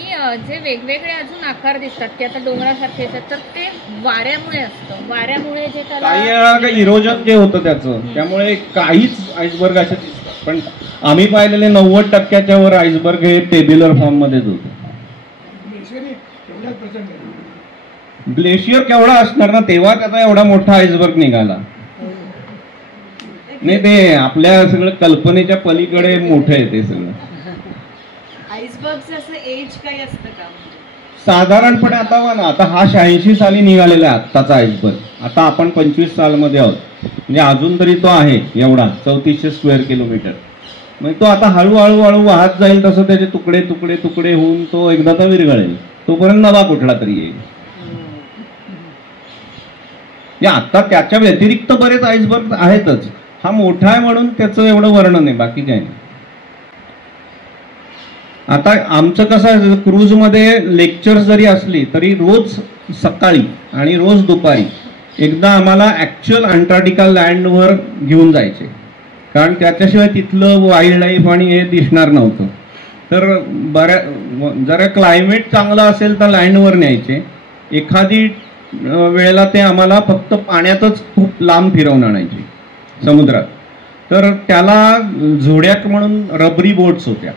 जे वेगवेगळे अजून आकार दिसतात की आता डोंगरासारखे असतात, तर ते वाऱ्यामुळे असतं. वाऱ्यामुळे जे काही वेळा इरोजन जे होतं त्याचं, त्यामुळे काहीच आईसबर्ग असे दिसतात. पण आम्ही पाहिलेले 90% वर आईसबर्ग हे टेब्युलर फॉर्म मध्येच होते. ग्लेशियर केवढा असणार ना, तेव्हा त्याचा एवढा मोठा आईसबर्ग निघाला नाही. ते आपल्या सगळं कल्पनेच्या पलीकडे मोठं आहे ते सगळं. आईसबर्गचं असं एज काही असतं का? साधारणपणे आता हा 86 साली निघालेला आहे आत्ताचा आईसबर्ग. आता आपण 25 सालमध्ये आहोत, म्हणजे अजून तरी तो आहे एवढा 3400 स्क्वेअर किलोमीटर. म्हणजे तो आता हळूहळू वाहत जाईल तसं त्याचे तुकडे तुकडे तुकडे होऊन तो एकदाचा विरघळेल, तोपर्यंत नवा कुठला तरी येईल. आता त्याच्या व्यतिरिक्त बरेच आईसबर्ग आहेतच. हा मोठा आहे म्हणून त्याचं एवढं वर्णन आहे, बाकी काही नाही. आता आमचं कसं आहे, क्रूजमध्ये लेक्चर्स जरी असली तरी रोज सकाळी आणि रोज दुपारी एकदा आम्हाला ॲक्च्युअल अंटार्क्टिका लँडवर घेऊन जायचे, कारण त्याच्याशिवाय तिथलं वाईल्ड लाईफ आणि हे दिसणार नव्हतं. तर जरा क्लायमेट चांगलं असेल तर लँडवर न्यायचे. एखादी वेळेला ते आम्हाला फक्त पाण्यातच खूप लांब फिरवून आणायचे समुद्रात. तर त्याला झोड्याक म्हणून रबरी बोट्स होत्या.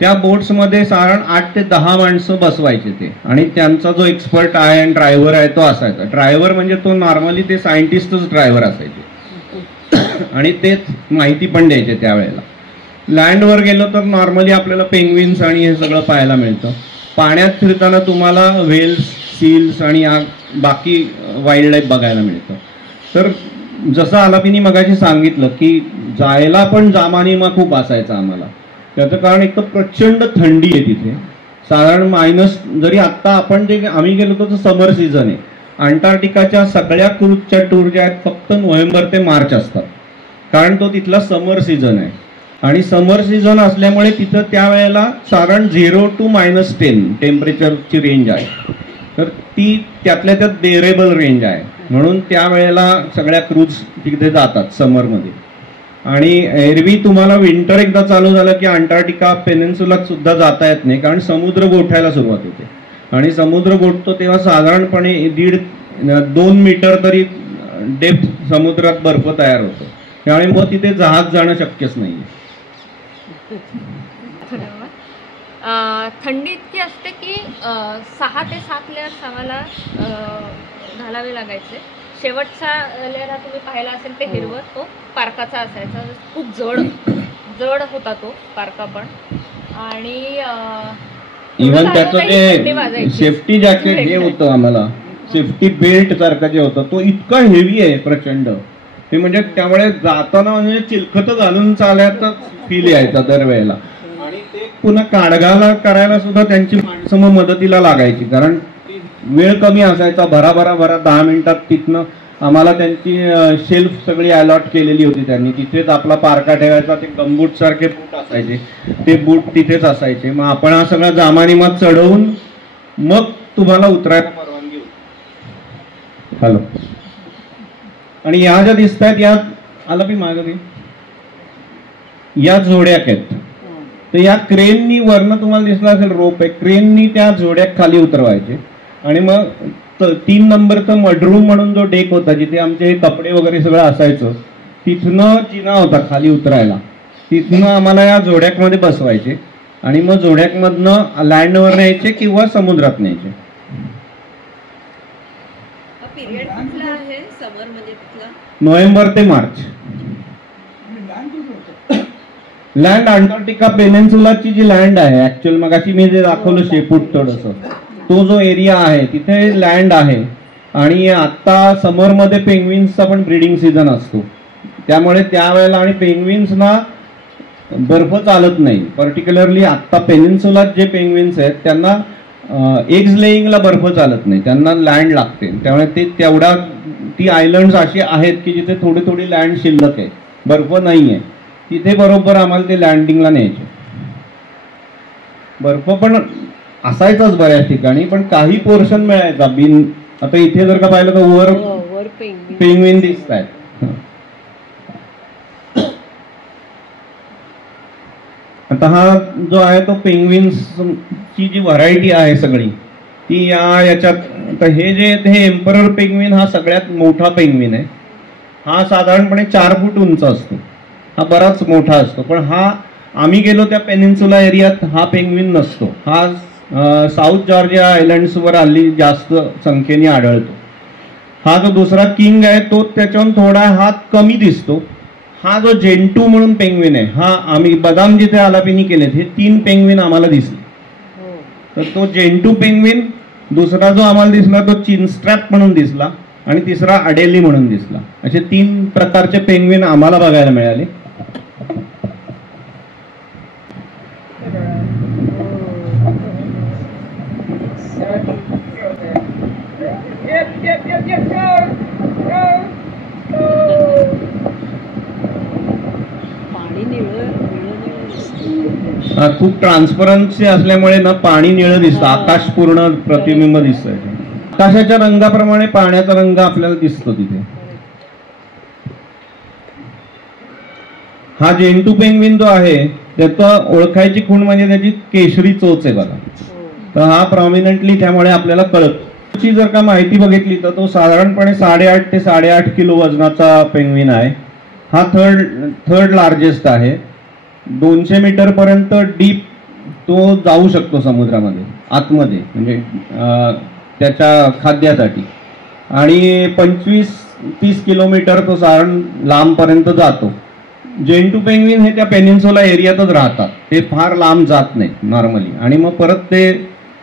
त्या बोट्समध्ये साधारण 8 ते 10 माणसं बसवायचे ते, आणि त्यांचा जो एक्सपर्ट आहे आणि ड्रायव्हर आहे तो असायचा. ड्रायव्हर म्हणजे तो नॉर्मली ते सायंटिस्टच ड्रायव्हर असायचे आणि तेच माहिती पण द्यायचे त्यावेळेला. लँडवर गेलो तर नॉर्मली आपल्याला पेंग्विन्स आणि हे सगळं पाहायला मिळतं. पाण्यात फिरताना तुम्हाला व्हेल्स, सील्स आणि बाकी वाईल्ड लाईफ बघायला मिळतं. तर जसं आलापीनी मगाशी सांगितलं की जायला पण जामानिमा खूप असायचा आम्हाला. त्याचं कारण एक तर प्रचंड थंडी आहे तिथे, साधारण मायनस. जरी आत्ता आपण जे आम्ही गेलो होतो समर सीझन आहे. अंटार्क्टिकाच्या सगळ्या क्रूजच्या टूर ज्या आहेत फक्त नोव्हेंबर ते मार्च असतात, कारण तो तिथला समर सीझन आहे. आणि समर सीझन असल्यामुळे तिथं त्यावेळेला साधारण 0 to -10 टेम्परेचरची रेंज आहे. तर ती त्यातल्या त्यात बेरेबल रेंज आहे, म्हणून त्यावेळेला सगळ्या क्रूज तिथे जातात समरमध्ये. आणि एरवी तुम्हाला विंटर एकदा चालू झालं की अंटार्क्टिका पेनिन्सुलात सुद्धा जाता येत नाही, कारण समुद्र गोठायला सुरुवात होते. आणि समुद्र गोठतो तेव्हा साधारणपणे 1.5-2 मीटर तरी डेप्थ समुद्रात बर्फ तयार होतो. त्यामुळे मग तिथे जहाज जाणं शक्यच नाही. थंडी इतकी असते की 6 ते 7 लेअर्स आम्हाला घालावे लागायचे. शेवटचा लेअर हा तुम्ही पाहिला असेल ते हिरवं, तो पारकाचा असायचा. खूप जड होता तो पारका पण. आणि इव्हन त्याचं जे सेफ्टी जॅकेट हे होतं आम्हाला, सेफ्टी बेल्ट सारखं जे होतं तो इतका हेवी आहे प्रचंड. ते म्हणजे त्यामुळे जाताना म्हणजे चिलखत घालून चालायचा फील यायचा दरवेळेला. आणि ते पुन्हा काढगाला करायला सुद्धा त्यांची माणसं मग मदतीला लागायची, कारण वेळ कमी असायचा. भरा 10 मिनिटात तिथनं आम्हाला त्यांची शेल्फ सगळी अलॉट केलेली होती त्यांनी. तिथेच आपला पारका ठेवायचा. ते गमबूट सारखे बूट असायचे, ते बूट तिथेच असायचे. मग आपण हा सगळा जामानिमात चढवून मग तुम्हाला उतरायला परवानगी होती. हॅलो. आणि या ज्या दिसत आहेत या आलापी मागे या जोड्याक आहेत. तर या क्रेननी वरनं तुम्हाला दिसलं असेल रोप आहे, क्रेननी त्या जोड्याक खाली उतरवायचे. आणि मग 3 नंबरचं मडरूम म्हणून जो डेक होता जिथे आमचे हे कपडे वगैरे सगळं असायचं, तिथनं जिना होता खाली उतरायला. तिथनं आम्हाला या जोड्याकमध्ये बसवायचे आणि मग जोड्याकमधनं लँडवर न्यायचे किंवा समुद्रात न्यायचे. नोव्हेंबर ते मार्च. लँड अंटार्क्टिका पेनिन्सुलाची जी लँड आहे ऍक्च्युअल मगाशी मी जे दाखवलं शेपूट थोडंसं, तो जो एरिया आहे तिथे लँड आहे. आणि आता समरमध्ये पेंग्विन्सचा पण ब्रीडिंग सीझन असतो, त्यामुळे त्यावेळेला आणि पेंग्विन्सना बर्फ चालत नाही. पर्टिक्युलरली आत्ता पेनिन्सुलात जे पेंग्विन्स आहेत त्यांना एग्ज लेईंगला बर्फ चालत नाही, त्यांना लँड लागते. त्यामुळे ते ती आयलंड्स अशी आहेत की जिथे थोडी लँड शिल्लक आहे, बर्फ नाही आहे, तिथे बरोबर आम्हाला ते लँडिंगला न्यायचे. बर्फ पण असायचाच बऱ्याच ठिकाणी, पण काही पोर्शन मिळायचा बिन. आता इथे जर का पाहिलं तर वर पेंग्विन दिसत आहेत. आता हा जो आहे तो पेंग्विन्सची जी व्हरायटी आहे सगळी ती याच्यात. तर हे जे हे एम्परर पेंग्विन हा सगळ्यात मोठा पेंग्विन आहे. हा साधारणपणे 4 फूट उंच असतो, हा बराच मोठा असतो. पण हा आम्ही गेलो त्या पेनिन्सुला एरियात हा पेंग्विन नसतो. हा साऊथ जॉर्जिया आयलँड्सवर हल्ली जास्त संख्येने आढळतो. हा जो दुसरा किंग आहे तो त्याच्याहून थोडा हात कमी दिसतो. हा जो जेंटू म्हणून पेंग्विन आहे, हा आम्ही बदाम जिथे आलापीनी केलेत हे 3 पेंग्विन आम्हाला दिसले. तर तो जेंटू पेंग्विन, दुसरा जो आम्हाला दिसला तो चिनस्ट्रॅप म्हणून दिसला आणि तिसरा अडेली म्हणून दिसला. असे 3 प्रकारचे पेंग्विन आम्हाला बघायला मिळाले. खूप ट्रान्सपरन्सी असल्यामुळे ना पाणी निळं दिसतं, आकाश पूर्ण प्रतिबिंब दिसतंय. आकाशाच्या रंगाप्रमाणे पाण्याचा रंग आपल्याला दिसतो तिथे. हा जेंटू पेंग्विन जो आहे त्याचं ओळखायची खूण म्हणजे त्याची केशरी चोच आहे बघा. तर हा प्रॉमिनंटली त्यामुळे आपल्याला कळत. जर का माहिती बघितली तर तो साधारणपणे 8.5 ते 8.5 किलो वजनाचा पेंग्विन आहे. हा थर्ड लार्जेस्ट आहे. 200 मीटरपर्यंत डीप तो जाऊ शकतो समुद्रामध्ये आतमध्ये, म्हणजे त्याच्या खाद्यासाठी. आणि 25-30 किलोमीटर तो साधारण लांबपर्यंत जातो. जेंटू पेंग्विन हे त्या पेनिन्सुला एरियातच राहतात, ते फार लांब जात नाहीत नॉर्मली, आणि मग परत ते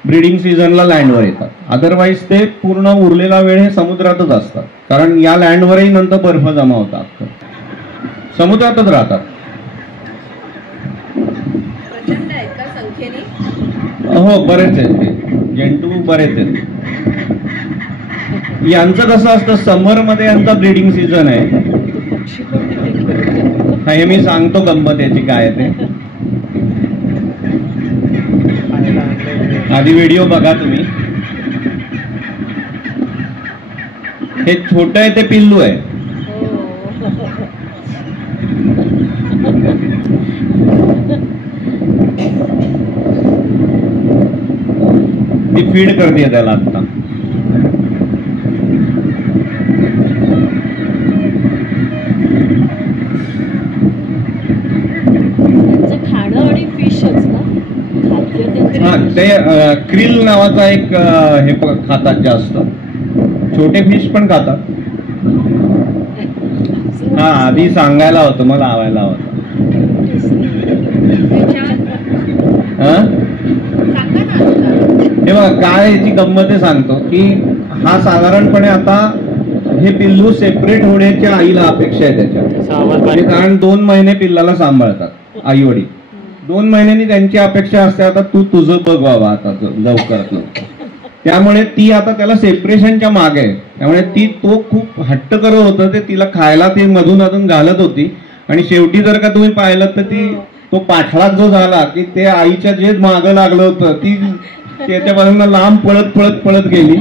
ब्रीडिंग सीझनला लँडवर येतात. अदरवाईज ते पूर्ण उरलेला वेळ हे समुद्रातच असतात, कारण या लँडवरही नंतर बर्फ जमा होतात, समुद्रातच राहतात. प्रचंड आहेत का संख्येने? हो, बरेच आहेत ते जेंटू, बरेच आहेत. यांचं कसं असतं, समरमध्ये यांचा ब्रीडिंग सीझन आहे. हे मी सांगतो गंमत याची काय ते. आधी व्हिडिओ बघा तुम्ही. हे छोटं आहे ते पिल्लू आहे. ती फीड करते त्याला आता. हा, ते क्रिल नावाचा एक हे खातात जास्त. छोटे फिश पण खातात. हा, आधी सांगायला होतं, मला लावायला होतं. हे बघा काय याची गंमत सांगतो की हा साधारणपणे आता हे पिल्लू सेपरेट होण्याच्या आईला अपेक्षा आहे त्याच्या, कारण 2 महिने पिल्लाला सांभाळतात आई वडील. 2 महिन्यांनी त्यांची अपेक्षा असते आता तू तुझं बघ बाबा आता लवकरात लवकर. त्यामुळे ती आता त्याला सेपरेशनच्या मागे आहे. त्यामुळे तो खूप हट्ट करत होतं, ते तिला खायला ते मधून अधून घालत होती. आणि शेवटी जर का तुम्ही पाहिलं तर तो पाठलाग जो झाला की ते आईच्या जे मागं लागलं होतं ती त्याच्यापासून लांब पळत पळत पळत गेली.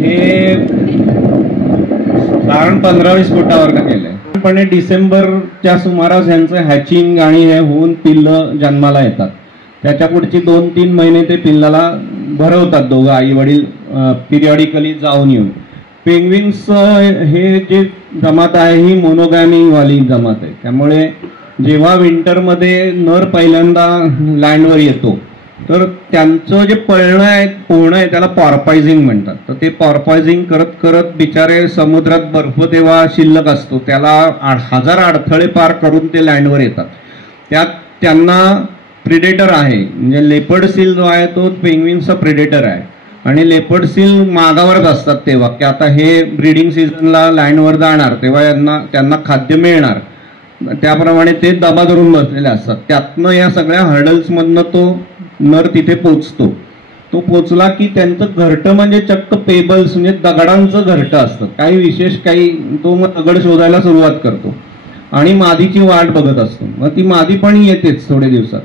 हे साधारण 15-20 फुटावर केलंय. पण डिसेंबरच्या सुमारास यांचं हॅचिंग आणि हे होऊन पिल्लं जन्माला येतात. त्याच्या पुढची 2-3 महिने ते पिल्लाला भरवतात दोघं आई वडील पिरियॉडिकली जाऊन येऊन. पेंग्विन्स हे जे जमात आहे ही मोनोगॅमी वाली जमात आहे. त्यामुळे जेव्हा विंटरमध्ये नर पहिल्यांदा लँडवर येतो तर त्यांचं जे पोहणं आहे त्याला पॉर्पायझिंग म्हणतात. तर ते पॉर्पायझिंग करत करत बिचारे समुद्रात बर्फ तेव्हा शिल्लक असतो त्याला 1000 अडथळे पार करून ते लँडवर येतात. त्यात त्यांना प्रिडेटर आहे, म्हणजे लेपर्ड सील जो आहे तो पेंग्विन्सचा प्रिडेटर आहे. आणि लेपर्ड सील मागावरच असतात तेव्हा की आता हे ब्रीडिंग सीझनला लँडवर जाणार तेव्हा त्यांना खाद्य मिळणार, त्याप्रमाणे ते दबा धरून बसलेले असतात. त्यातनं या सगळ्या हर्डल्समधनं तो नर तिथे पोचतो. तो पोचला की त्यांचं घरटं म्हणजे चक्क पेबल्स म्हणजे दगडांचं घरटं असतं, काही विशेष काही. तो मग दगड शोधायला सुरुवात करतो आणि मादीची वाट बघत असतो. मग ती मादी पण येतेच थोडे दिवसात.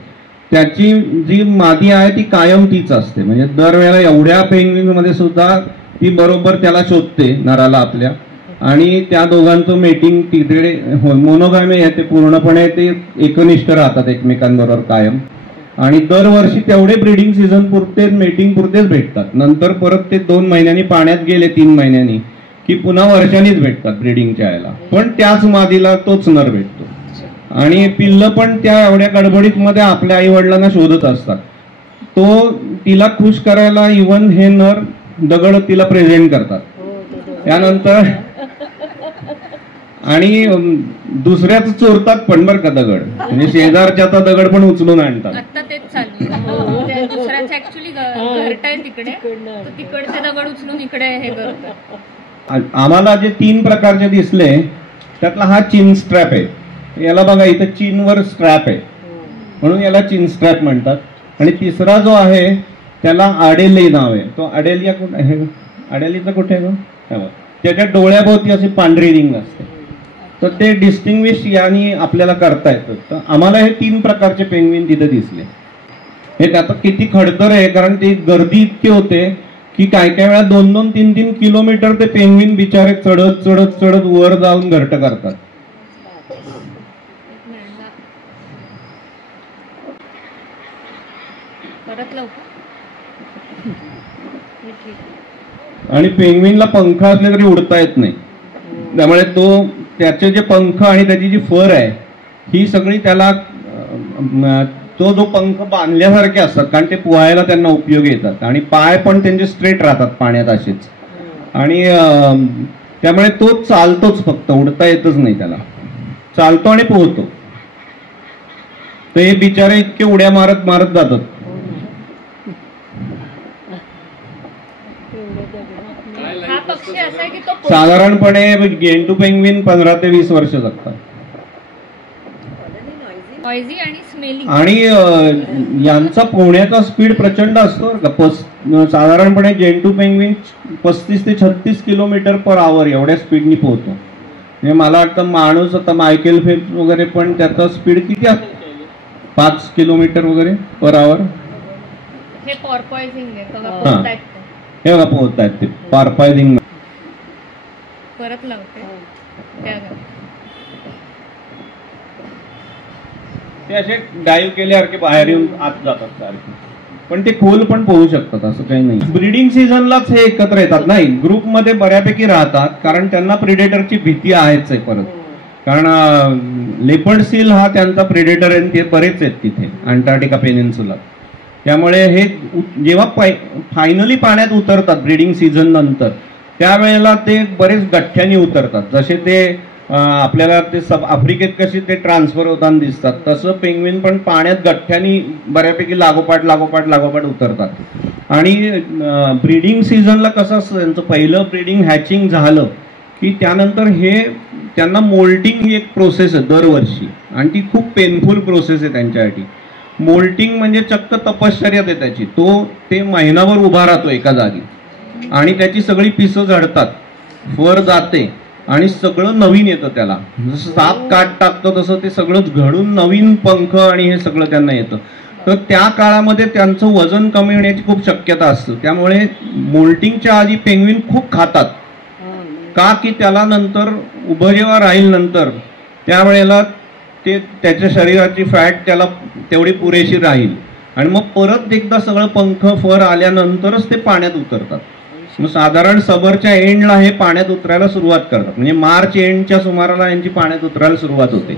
त्याची जी मादी आहे ती कायम तीच असते, म्हणजे दरवेळेला एवढ्या पेंग्विनमध्ये सुद्धा ती बरोबर त्याला शोधते नराला आपल्या. आणि त्या दोघांचं मेटिंग तिथे मोनोगॅमी आहे, ते पूर्णपणे ते एकनिष्ठ राहतात एकमेकांबरोबर कायम. आणि दरवर्षी तेवढे ब्रीडिंग सीझन पुरते मेटिंग पुरतेच भेटतात. नंतर परत ते 2 महिन्यांनी पाण्यात गेले 3 महिन्यांनी की पुन्हा वर्षांनीच भेटतात ब्रीडिंगच्या यायला. पण त्याच मादीला तोच नर भेटतो. आणि पिल्लं पण त्या एवढ्या गडबडीत मध्ये आपल्या आई वडिलांना शोधत असतात. तो तिला खुश करायला इव्हन हे नर दगड तिला प्रेझेंट करतात. त्यानंतर आणि दुसऱ्याच चोरतात पण बरं का दगड, म्हणजे शेजारच्याचा दगड पण उचलून आणतात. आता तेच चालू आहे. दुसऱ्याचं ऍक्च्युअली घरट आहे तिकडे, तिकडचे दगड उचलून इकडे हे करतात. आम्हाला जे 3 प्रकारचे दिसले त्यातला हा चिन स्ट्रॅप आहे. याला बघा इथं चीनवर स्ट्रॅप आहे म्हणून याला चिन स्ट्रॅप म्हणतात. आणि तिसरा जो आहे त्याला आडेली नाव आहे. तो आडेलिया कुठे आहे? आडेलीचं कुठे आहे? त्याच्या डोळ्याभोवती अशी पांढरी रिंग असते. तर ते डिस्टिंग्विश यांनी आपल्याला करता येतं. तर आम्हाला हे 3 प्रकारचे पेंग्विन तिथे दिसले. हे त्याचं किती खडतर आहे, कारण ती गर्दी इतकी होते की काही काही वेळा 2-2, 3-3 किलोमीटर ते पेंग्विन बिचारे चढत चढत चढत वर जाऊन घरटं करतात. आणि पेंग्विनला पंख असले तरी उडता येत नाही, त्यामुळे त्याचे जे पंख आणि त्याची जी फर आहे ही सगळी त्याला तो जो पंख बांधल्यासारखे असतात, कारण ते पोहायला त्यांना उपयोगी येतात आणि पाय पण त्यांचे स्ट्रेट राहतात पाण्यात असेच, आणि त्यामुळे तो चालतोच, फक्त उडता येतच नाही त्याला, चालतो आणि पोहतो. तर हे बिचारे इतके उड्या मारत मारत जातात. साधारणपणे गेंटू पेंग्विन 15 ते 20 वर्ष जगतात. आणि यांचा पोहण्याचा स्पीड प्रचंड असतो. साधारणपणे गेंटू पेंग्विन 35 ते 36 किलोमीटर पर आवर एवढ्या स्पीडनी पोहतो. म्हणजे मला वाटतं माणूस आता मायकेल फेल्प्स वगैरे पण त्याचा स्पीड किती असतो, 5 किलोमीटर वगैरे पर आवर. हे पॉर्पॉइझिंग आहे, हे बघा पोहतायत ते पॉर्पॉइझिंग. परत लावते ते असे डाईव्ह केल्यासारखे बाहेर येऊन आत जातात सारखे, पण ते खोल पण पोहू शकतात, असं काही नाही. ब्रीडिंग सीझनलाच हे एकत्र येतात, नाही ग्रुपमध्ये बऱ्यापैकी राहतात, कारण त्यांना प्रिडेटरची भीती आहेच आहे परत, कारण लेपर्ड सील हा त्यांचा प्रिडेटर आहे, ते बरेच आहेत तिथे अंटार्क्टिका पेनिन्सुला. त्यामुळे हे जेव्हा फायनली पाण्यात उतरतात ब्रीडिंग सीझन नंतर, त्यावेळेला ते बरेच गठ्ठ्याने उतरतात. जसे ते आपल्याला ते आफ्रिकेत कसे ते ट्रान्सफर होताना दिसतात, तसं पेंग्विन पण पाण्यात गठ्ठ्यानी बऱ्यापैकी लागोपाठ उतरतात. आणि ब्रीडिंग सीझनला कसं असतं, त्यांचं पहिलं ब्रीडिंग हॅचिंग झालं की त्यानंतर त्यांना मोल्टिंग ही एक प्रोसेस आहे दरवर्षी, आणि ती खूप पेनफुल प्रोसेस आहे त्यांच्यासाठी. मोल्टिंग म्हणजे चक्क तपश्चर्या आहे त्याची. ते महिनाभर उभा राहतो एका जागी आणि त्याची सगळी पिसं झडतात, फर जाते आणि सगळं नवीन येतं त्याला. जसं साप काट टाकतं तसं ते सगळं घडून नवीन पंख आणि हे सगळं त्यांना येतं. तर त्या काळामध्ये त्यांचं वजन कमी होण्याची खूप शक्यता असते. त्यामुळे मोल्टिंगच्या आधी पेंग्विन खूप खातात, का की त्याला नंतर उभं जेव्हा राहील नंतर त्यावेळेला त्याच्या शरीराची फॅट त्याला तेवढी पुरेशी राहील, आणि मग परत एकदा सगळं पंख फर आल्यानंतरच ते पाण्यात उतरतात. मग साधारण समरच्या एंडला हे पाण्यात उतरायला सुरुवात करतात, म्हणजे मार्च एंडच्या सुमाराला यांची पाण्यात उतरायला सुरुवात होते.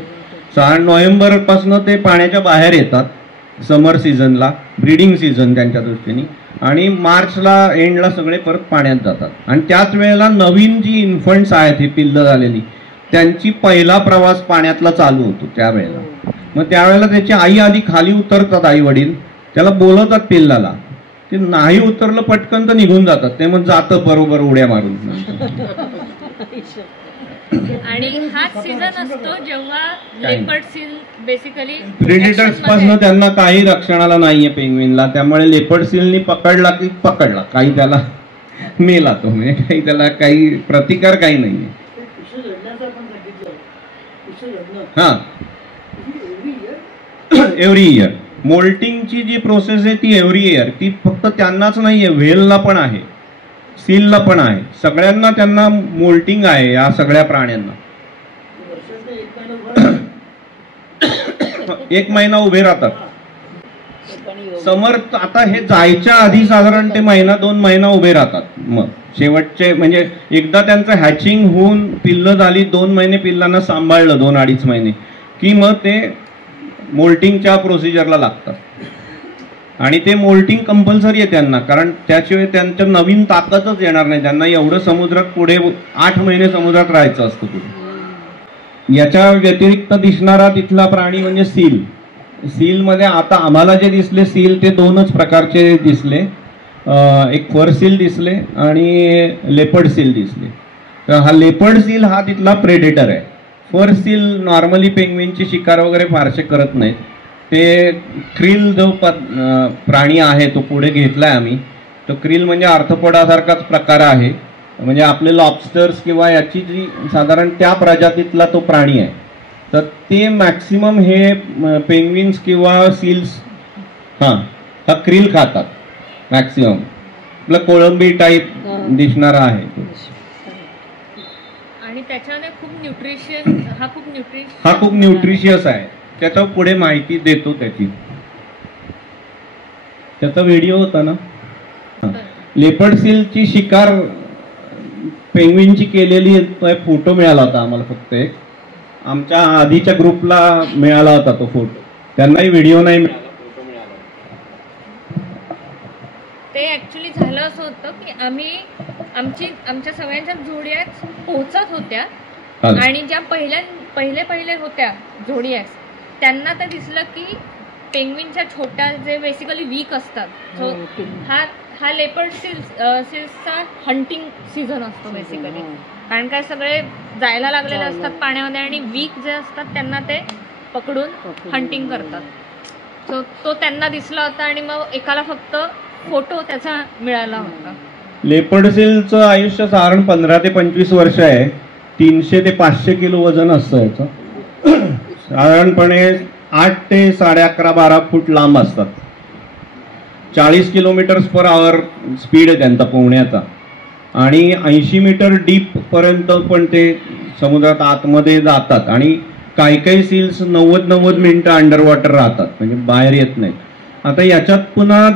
नोव्हेंबर पासून ते पाण्याच्या बाहेर येतात समर सीझनला, ब्रीडिंग सीझन त्यांच्या दृष्टीने, आणि मार्चला एंडला सगळे परत पाण्यात जातात. आणि त्याच वेळेला नवीन जी इन्फंट्स आहेत, हे पिल्लं झालेली, त्यांची पहिला प्रवास पाण्यातला चालू होतो त्यावेळेला. मग त्यावेळेला त्याची आई आधी खाली उतरतात, आई वडील त्याला बोलवतात पिल्लाला, ते नाही उतरलं पटकन तर निघून जातात, ते मग जातं बरोबर उड्या मारून. आणि हाच सीझन असतो जेव्हा लेपर्ड सील बेसिकली प्रेडेटर्स पासून त्यांना काही रक्षणाला नाहीये पेंग्विनला, त्यामुळे लेपर्ड सीलनी पकडला की पकडला, काही त्याला मेला तो, म्हणजे काही त्याला काही प्रतिकार काही नाहीये. हा, एव्हरी इयर मोल्टिंगची जी प्रोसेस आहे ती एव्हरी इयर, ती फक्त त्यांनाच नाहीये, व्हेलला पण आहे, सीलला पण आहे, सगळ्यांना त्यांना मोल्टिंग आहे या सगळ्या प्राण्यांना. 1 महिना उभे राहतात. समर आता हे जायच्या आधी साधारण ते 1-2 महिना उभे राहतात. मग शेवटचे म्हणजे एकदा त्यांचं हॅचिंग होऊन पिल्लं झाली, 2 महिने पिल्लांना सांभाळलं, 2-2.5 महिने, की मग ते मोल्टिंगच्या प्रोसिजरला लागतात. आणि ते मोल्टिंग कंपल्सरी आहे त्यांना, कारण त्याशिवाय त्यांच्या नवीन ताकदच येणार नाही. त्यांना एवढं समुद्रात पुढे 8 महिने समुद्रात राहायचं असतं पुढे. याच्या व्यतिरिक्त दिसणारा तिथला प्राणी म्हणजे सील. सीलमध्ये आता आम्हाला जे दिसले सील ते 2च प्रकारचे दिसले, एक फर सील दिसले आणि लेपर्ड सील दिसले. तर हा लेपर्ड सील हा तिथला प्रेडेटर आहे. फर सील नॉर्मली पेंग्विनची शिकार वगैरे फारसे करत नाहीत. ते क्रिल जो प्राणी आहे तो पुढे घेतलाय आम्ही. तो क्रिल म्हणजे आर्थ्रोपोडासारखाच प्रकार आहे, म्हणजे आपले लॉबस्टर्स किंवा याची जी साधारण त्या प्रजातीतला तो प्राणी आहे. तर ते मॅक्सिमम हे पेंग्विन्स किंवा सील्स हा क्रिल खातात मॅक्सिमम. आपलं कोळंबी टाईप दिसणारा आहे. आणि त्याच्याने हा खूप न्यूट्रिशियस आहे. त्याचा पुढे माहिती देतो त्याचा व्हिडिओ होता ना. लेपर्ड सीलची शिकार पेंग्विनची केलेली फोटो मिळाला होता आम्हाला. फक्त एक आमच्या आधीच्या ग्रुपला मिळाला होता तो फोटो. त्यांनाही व्हिडिओ नाही मिळाला, फोटो मिळाला. ते ऍक्च्युली झालं असं होतं की आमच्या सगळ्यांच्या झोडियाक्स पोहोचत होत्या आणि ज्या पहिले होत्या झोडियाक्स त्यांना तर दिसलं की पेंग्विनच्या छोट्या जे बेसिकली वीक असतात. हा लेपर्ड सील्सचा हंटिंग सीझन असतो बेसिकली. कारण काय सगळे जायला लागलेले असतात पाण्यामध्ये आणि वीक जे असतात त्यांना ते पकडून हंटिंग करतात. सो तो त्यांना दिसला होता आणि मग एकाला फक्त फोटो त्याचा मिळाला होता. लेपर्ड सीलचं आयुष्य साधारण 15 ते 25 वर्ष आहे. 300 ते 500 किलो वजन असतं याचं. साधारणपणे 8 ते 11.5-12 फूट लांब असतात. 40 km/h स्पीड आहे त्यांचा पोहण्याचा आणि 80 मीटर डीप पर्यंत पण ते समुद्रात आतमध्ये जातात. आणि काही सील्स 90 मिनिटं अंडर वॉटर राहतात, म्हणजे बाहेर येत नाहीत. आता याच्यात पुन्हा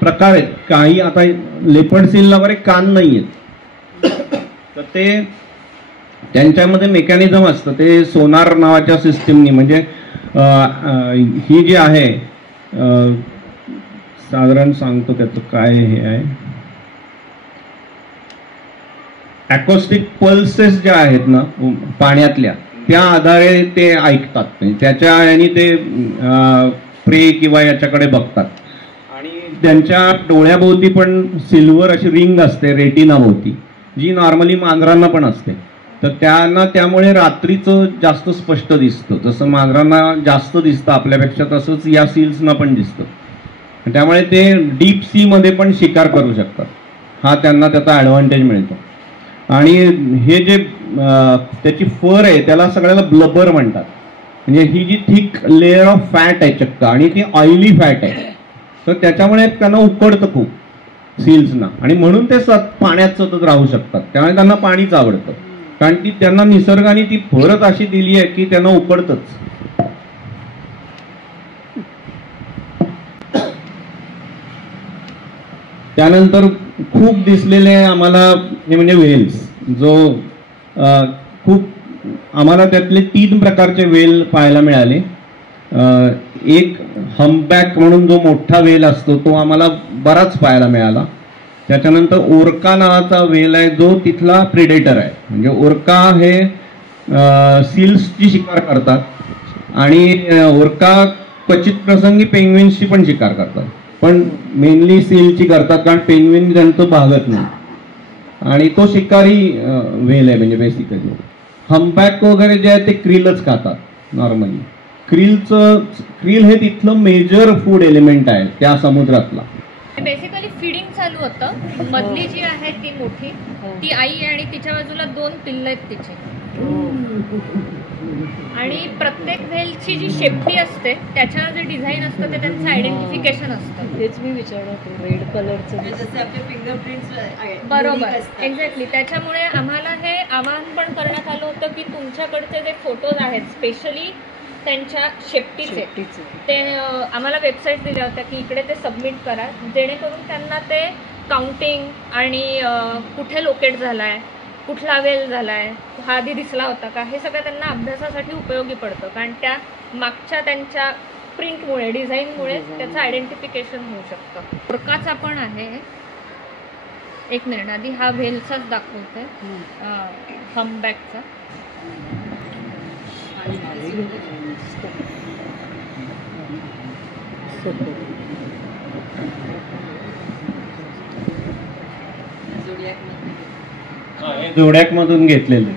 प्रकार आहेत. काही आता लेपर्ड सीलला वगैरे कान नाही आहेत, तर ते त्यांच्यामध्ये मेकॅनिझम असतं. ते सोनार नावाच्या सिस्टीमनी, म्हणजे ही जी आहे साधारण सांगतो त्याचं काय हे आहे. अकॉस्टिक पल्सेस ज्या आहेत ना पाण्यातल्या, त्या आधारे ते ऐकतात. त्याच्या आणि ते प्रे किंवा याच्याकडे बघतात. आणि त्यांच्या डोळ्याभोवती पण सिल्वर अशी रिंग असते रेटिनाभोवती, जी नॉर्मली मांजरांना पण असते. तर त्यांना त्यामुळे रात्रीचं जास्त स्पष्ट दिसतं. जसं मांजरांना जास्त दिसतं आपल्यापेक्षा, तसंच या सील्सना पण दिसतं. त्यामुळे ते डीप सी मध्ये पण शिकार करू शकतात. हा त्यांना त्याचा ॲडव्हान्टेज मिळतो. आणि हे जे त्याची फर आहे त्याला सगळ्याला ब्लबर म्हणतात. म्हणजे ही जी थिक लेअर ऑफ फॅट आहे चक्क, आणि ती ऑइली फॅट आहे. तर त्याच्यामुळे त्यांना उकडतं खूप सील्सना, आणि म्हणून ते पाण्यात सतत राहू शकतात. त्यामुळे त्यांना पाणीच आवडतं, कारण की त्यांना निसर्गाने ती फरच अशी दिली आहे की त्यांना उकडतंच. त्यानंतर खूप दिसलेले आम्हाला हे म्हणजे वेल्स, जो खूप आम्हाला त्यातले 3 प्रकारचे वेल पाहायला मिळाले. एक हम्पबॅक म्हणून जो मोठा वेल असतो तो आम्हाला बराच पाहायला मिळाला. त्याच्यानंतर ओरका नावाचा वेल आहे जो तिथला प्रेडेटर आहे. म्हणजे ओरका हे सील्सची शिकार करतात आणि ओरका क्वचित प्रसंगी पेंग्विन्सची पण शिकार करतात, पण मेनली सीलची करतात कारण पेंग्विन त्यांचं भागत नाही. आणि तो शिकारी वेल आहे. म्हणजे बेसिकली हम्पबॅक वगैरे जे आहे ते क्रिलच खातात नॉर्मली. क्रिल हे तिथलं मेजर फूड एलिमेंट आहे त्या समुद्रातला. बेसिकली फिडिंग चालू होतं. मधली जी आहे ती मोठी, ती आई आणि तिच्या बाजूला 2 पिल्लं आहेत तिची. आणि प्रत्येक व्हेलची जी शेपटी असते त्याच्यावर जे डिझाईन असतं ते त्यांचं आयडेंटिफिकेशन असतं. तेच मी विचारत रेड कलरचं जसे आपले फिंगरप्रिंट्स. बरोबर, एक्झॅक्टली. त्याच्यामुळे आम्हाला हे आवाहन पण करण्यात आलं होतं की तुमच्याकडचे जे फोटोज आहेत स्पेशली त्यांच्या शेपटीचे, ते आम्हाला वेबसाईट दिल्या होत्या की इकडे ते सबमिट करा, जेणेकरून त्यांना ते काउंटिंग आणि कुठे लोकेट झाला आहे, कुठला वेल झाला आहे, हा आधी दिसला होता का, हे सगळं त्यांना अभ्यासासाठी उपयोगी पडतं. कारण त्या मागच्या त्यांच्या प्रिंटमुळे, डिझाईनमुळे त्याचं आयडेंटिफिकेशन होऊ शकतं. ओरकाचा पण आहे. एक मिनिट, आधी हा व्हेलचाच दाखवते, हम्पबॅकचा. जोड्याक मधून घेतलेले.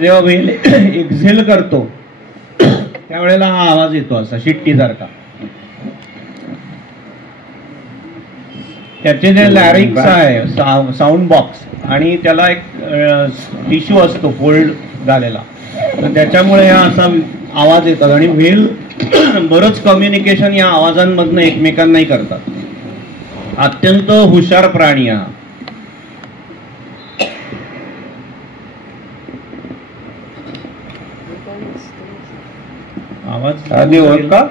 जेव्हा वेल एक्झेल करतो त्यावेळेला हा आवाज येतो असा शिट्टीसारखा. त्याचे जे लॅरिक्स आहे, साऊंड बॉक्स, आणि त्याला एक टिश्यू असतो फोल्ड झालेला, तर त्याच्यामुळे हा असा आवाज येतात. आणि व्हेल बरंच कम्युनिकेशन या आवाजांमधनं एकमेकांनाही करतात. अत्यंत हुशार प्राणी हा. आवाज आधी होत का?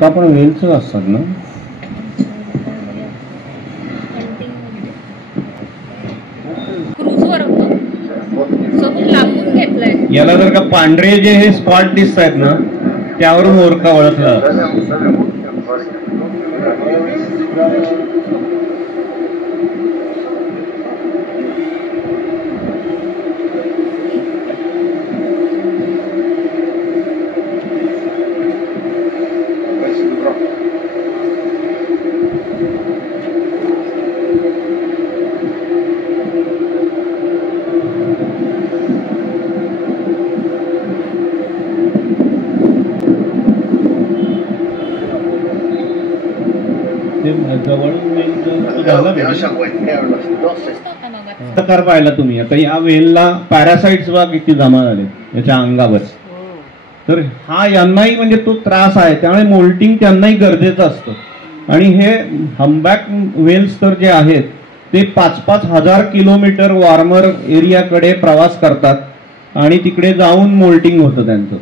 का पण वेलच असतात ना. क्रूजवर समोर लांबून घेतलंय. याला जर का पांढरे जे हे स्पॉट दिसत आहेत ना त्यावरून ओरका ओळखला. प्रकार पाहिला तुम्ही. आता या वेलला पॅरासाइट्स बघा किती जमा झाले याच्या अंगावर. तर हा यांनाही म्हणजे तो त्रास आहे, त्यामुळे मोल्टिंग त्यांनाही गरजेचं असतं. आणि हे हम्बॅक वेल्स तर जे आहेत ते 5-5 हजार किलोमीटर वॉर्मर एरियाकडे प्रवास करतात आणि तिकडे जाऊन मोल्टिंग होतं त्यांचं.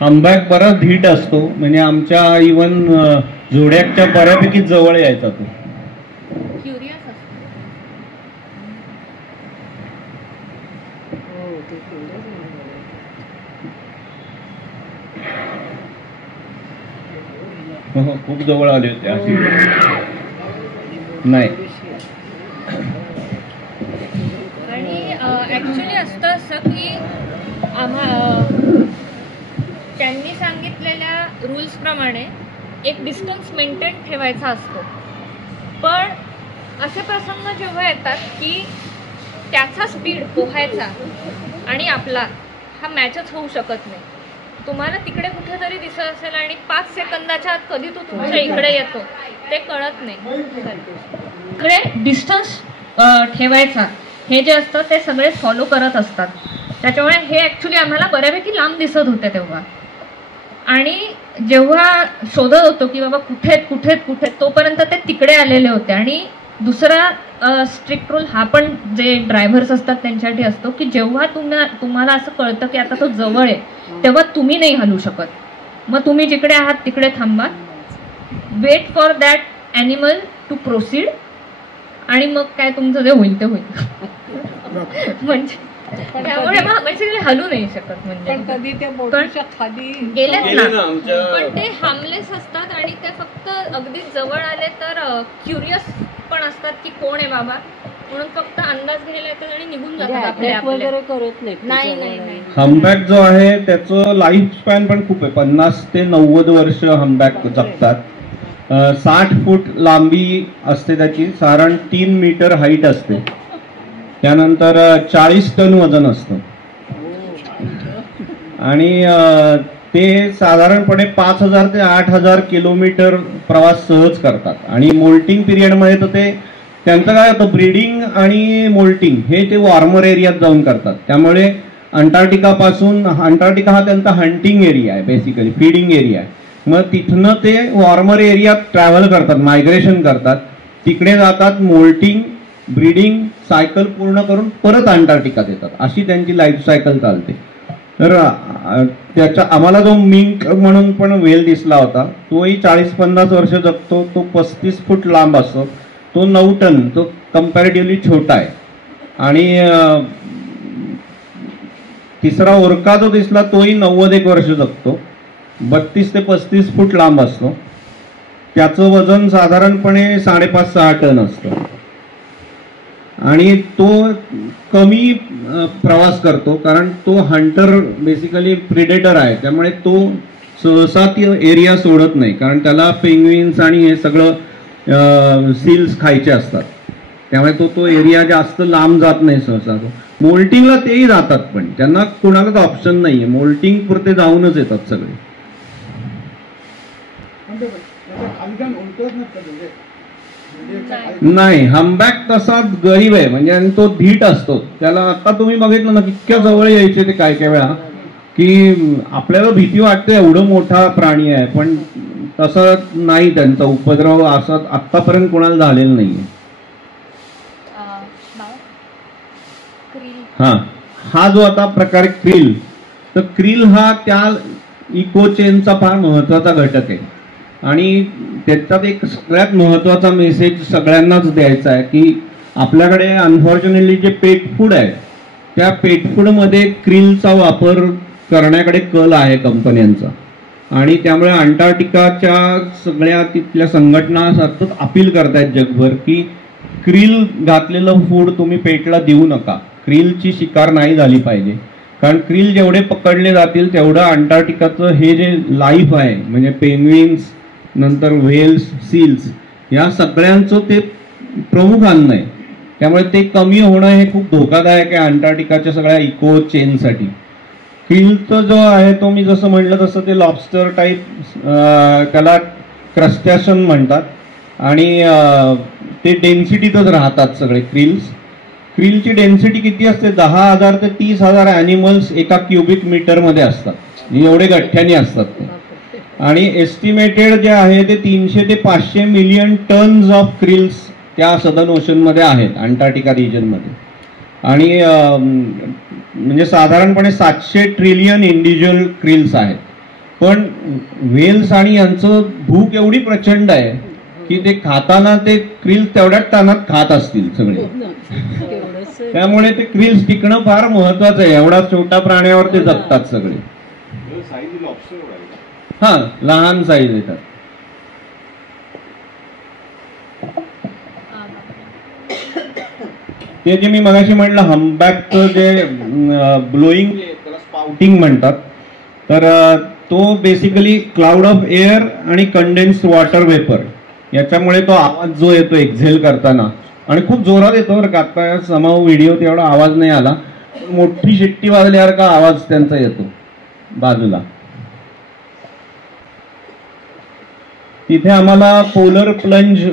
हम्बॅक बराच धीट असतो, म्हणजे आमच्या इवन झोडॅकच्या बऱ्यापैकी जवळ यायचा तो. क्युरियस असतो. खूप जवळ आले होते अशी नाही. आणि ऍक्च्युली असतं असं की त्यांनी सांगितलेल्या रूल्स प्रमाणे एक डिस्टन्स मेंटेन ठेवायचा असतो. पण असे प्रसंग जेव्हा येतात की त्याचा स्पीड पोहायचा आणि आपला हा मॅचच होऊ शकत नाही. तुम्हाला तिकडे कुठेतरी दिसत असेल आणि 5 सेकंदाच्या आत कधी तो तुमच्या इकडे येतो ते कळत नाही. इकडे डिस्टन्स ठेवायचा हे जे असतं ते सगळे फॉलो करत असतात. त्याच्यामुळे हे ॲक्च्युली आम्हाला बऱ्यापैकी लांब दिसत होते तेव्हा. आणि जेव्हा शोधत होतो की बाबा कुठे कुठे कुठे, तोपर्यंत ते तिकडे आलेले होते. आणि दुसरा स्ट्रिक्ट रूल हा पण जे ड्रायव्हर्स असतात त्यांच्यासाठी असतो की जेव्हा तुम्हाला असं कळतं की आता तो जवळ आहे तेव्हा तुम्ही नाही हलू शकत. मग तुम्ही जिकडे आहात तिकडे थांबा, wait for that animal to proceed, आणि मग काय तुमचं जे होईल ते होईल. म्हणजे त्यामुळे बेसिकली हलू नाही शकत. म्हणजे कधी त्या बोटीच्या खाली गेलेत ना, पण ते हार्मलेस असतात आणि ते फक्त अगदी जवळ आले तर क्युरियस पण असतात की कोण आहे बाबा, म्हणून फक्त अंदाज घ्यायला येतात आणि निघून जातात आपले वगैरे करत नाही. हम्बॅक जो आहे त्याचं लाईफ स्पॅन पण खूप आहे. 50 ते 90 वर्ष हम्बॅक जगतात. 60 फूट लांबी असते त्याची, साधारण 3 मीटर हाईट असते. त्यानंतर 40 टन वजन असतं. आणि ते साधारणपणे 5000 ते 8000 किलोमीटर प्रवास सहज करतात. आणि मोल्टिंग पिरियडमध्ये तर ते त्यांचं काय होतं, ब्रीडिंग आणि मोल्टिंग हे ते वॉर्मर एरियात जाऊन करतात. त्यामुळे अंटार्क्टिका हा त्यांचा हंटिंग एरिया आहे, बेसिकली फीडिंग एरिया आहे. मग तिथनं ते वॉर्मर एरियात ट्रॅव्हल करतात, मायग्रेशन करतात, तिकडे जातात, मोल्टिंग ब्रीडिंग सायकल पूर्ण करून परत अंटार्क्टिकात येतात. अशी त्यांची लाईफ सायकल चालते. तर त्याच्या आम्हाला जो मिंक म्हणून पण वेल दिसला होता तोही 40-50 वर्ष जगतो. तो 35 फूट लांब असतो. तो 9 टन, तो कम्पॅरेटिव्हली छोटा आहे. आणि तिसरा ओरका जो दिसला तोही 91 वर्ष जगतो. 32 ते 35 फूट लांब असतो. त्याचं वजन साधारणपणे 5.5-6 टन असतं. आणि तो कमी प्रवास करतो कारण तो हंटर बेसिकली प्रिडेटर आहे. त्यामुळे तो सहसा ती एरिया सोडत नाही, कारण त्याला पेंग्विन्स आणि हे सगळं सील्स खायचे असतात. त्यामुळे तो एरिया जास्त लांब जात नाही सहसा. मोल्टिंगला तेही जातात, पण त्यांना कोणालाच ऑप्शन नाहीये, मोल्टिंग पुरते जाऊनच येतात सगळे. नाही, हम्बॅक तसा गरीब आहे म्हणजे, आणि तो धीट असतो. त्याला आता तुम्ही बघितलं ना इतक्या जवळ यायचे ते काय काय वेळा, की आपल्याला भीती वाटते, एवढं मोठा प्राणी आहे, पण तसं नाही, त्यांचा उपद्रव असं आतापर्यंत कोणाला झालेला नाहीये. हा जो आता प्रकार क्रिल, तर क्रिल हा त्या इको चेनचा फार महत्वाचा घटक आहे. आणि त्याच्यात एक सगळ्यात महत्वाचा मेसेज सगळ्यांनाच द्यायचा आहे, की आपल्याकडे अनफॉर्च्युनेटली जे पेट फूड आहे, त्या पेट फूडमध्ये क्रिलचा वापर करण्याकडे कल आहे कंपन्यांचा. आणि त्यामुळे अंटार्क्टिकाच्या सगळ्या तिथल्या संघटना सतत अपील करतायत जगभर, की क्रिल घातलेलं फूड तुम्ही पेटला देऊ नका, क्रिलची शिकार नाही झाली पाहिजे. कारण क्रिल जेवढे पकडले जातील तेवढं अंटार्क्टिकाचं हे जे लाईफ आहे, म्हणजे पेंग्विन्स, नंतर व्हेल्स, सील्स, या सगळ्यांचं ते प्रमुख अन्न आहे. त्यामुळे ते कमी होणं हे खूप धोकादायक आहे अंटार्क्टिकाच्या सगळ्या इको चेनसाठी. क्रिलचं जो आहे तो मी जसं म्हटलं तसं ते लॉबस्टर टाईप, त्याला क्रस्टॅशन म्हणतात, आणि ते डेन्सिटीतच राहतात सगळे क्रिल्स. क्रिलची डेन्सिटी किती असते? 10,000 ते 30,000 ॲनिमल्स एका क्युबिक मीटरमध्ये असतात, एवढे गठ्ठ्याने असतात ते. आणि एस्टिमेटेड जे आहे ते 300 ते 500 मिलियन टन्स ऑफ क्रिल्स त्या सदर्न ओशनमध्ये आहेत अंटार्क्टिका रिजनमध्ये. आणि म्हणजे साधारणपणे 700 ट्रिलियन इंडिव्हिज्युअल क्रिल्स आहेत. पण व्हेल्स आणि यांचं भूक एवढी प्रचंड आहे की ते खाताना ते क्रिल्स तेवढ्याच तानात खात असतील सगळे. त्यामुळे ते क्रिल्स टिकणं फार महत्वाचं आहे. एवढा छोटा प्राण्यावर ते जगतात सगळे. हा, लहान साईज येतात. ते जे मी मगाशी म्हटलं हम्बॅकचं जे ब्लोईंग, त्याला स्पाउटिंग म्हणतात, तर तो बेसिकली क्लाउड ऑफ एअर आणि कंडेन्स्ड वॉटर वेपर याच्यामुळे तो आवाज जो येतो एक्झेल करताना, आणि खूप जोरात येतो बरं का. आता समाव व्हिडिओ तेवढा आवाज नाही आला, मोठी शिट्टी वाजल्यासारखा आवाज त्यांचा येतो बाजूला. तिथे आम्हाला पोलर प्लंज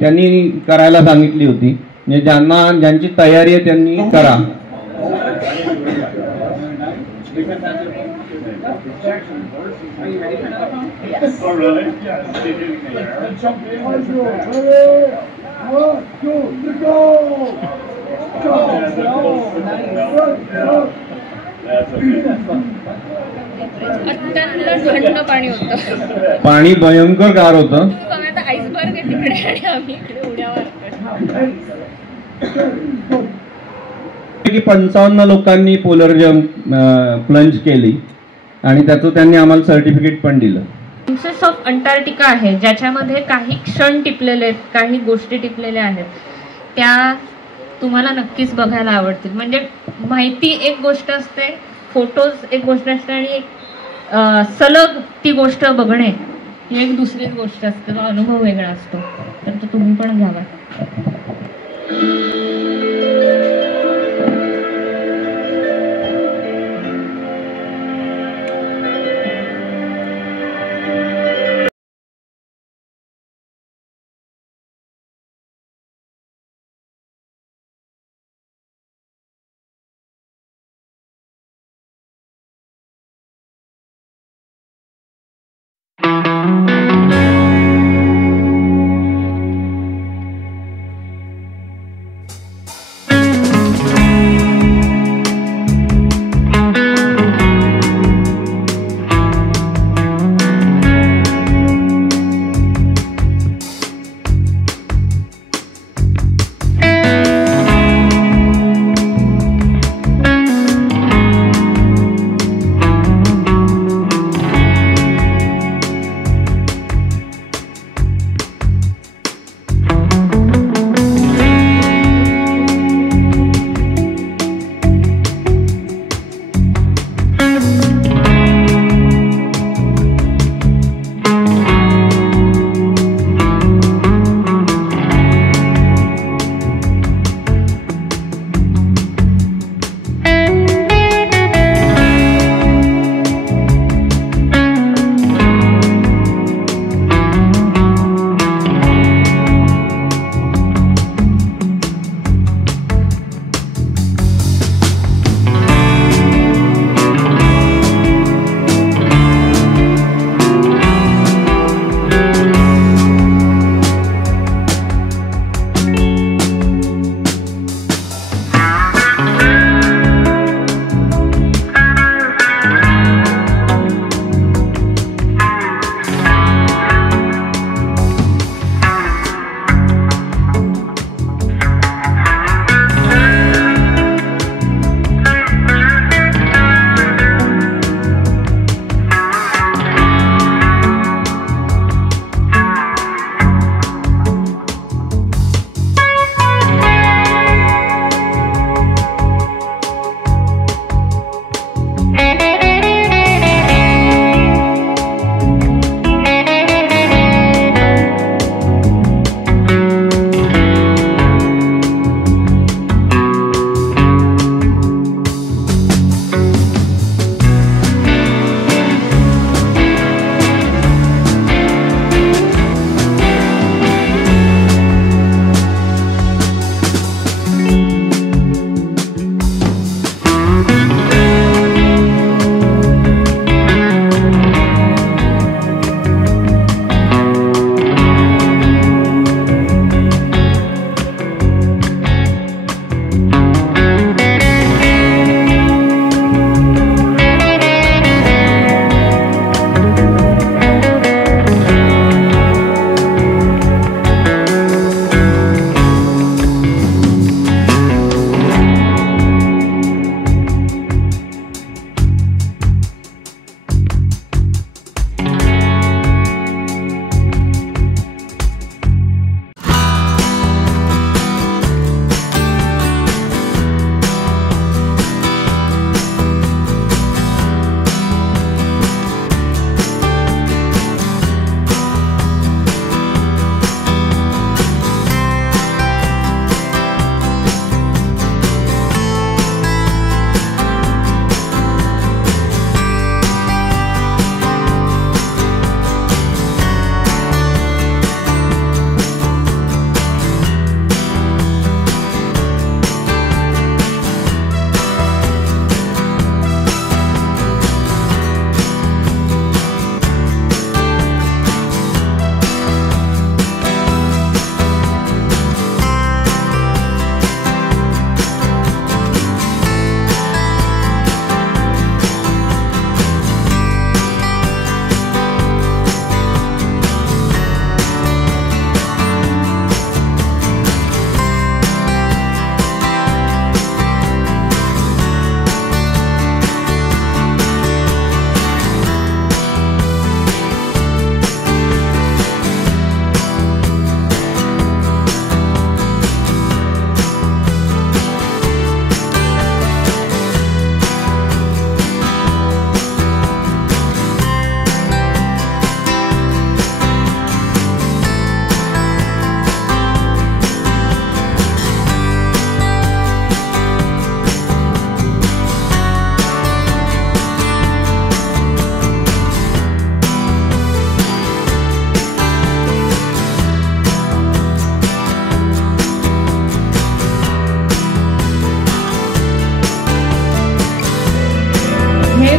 त्यांनी करायला सांगितली होती, म्हणजे ज्यांची तयारी आहे त्यांनी करा. अत्यंत थंड पाणी होतं, पाणी भयंकर गार होतं. आईसबर्ग आहे तिकडे आणि आम्ही इकडे उड्या मारतोय. 55 लोकांनी पोलर जम्प प्लंज केली आणि त्याचं त्यांनी आम्हाला सर्टिफिकेट पण दिलं. प्रिन्सेस ऑफ अंटार्क्टिका आहे, ज्याच्यामध्ये काही क्षण टिपलेले आहेत, काही गोष्टी टिपलेल्या आहेत, त्या तुम्हाला नक्कीच बघायला आवडतील. म्हणजे माहिती एक गोष्ट असते, फोटोज एक गोष्ट असते, आणि एक सलग ती गोष्ट बघणे ही एक दुसरीच गोष्ट असते. तो अनुभव वेगळा असतो. तर तो तुम्ही पण घ्यावा.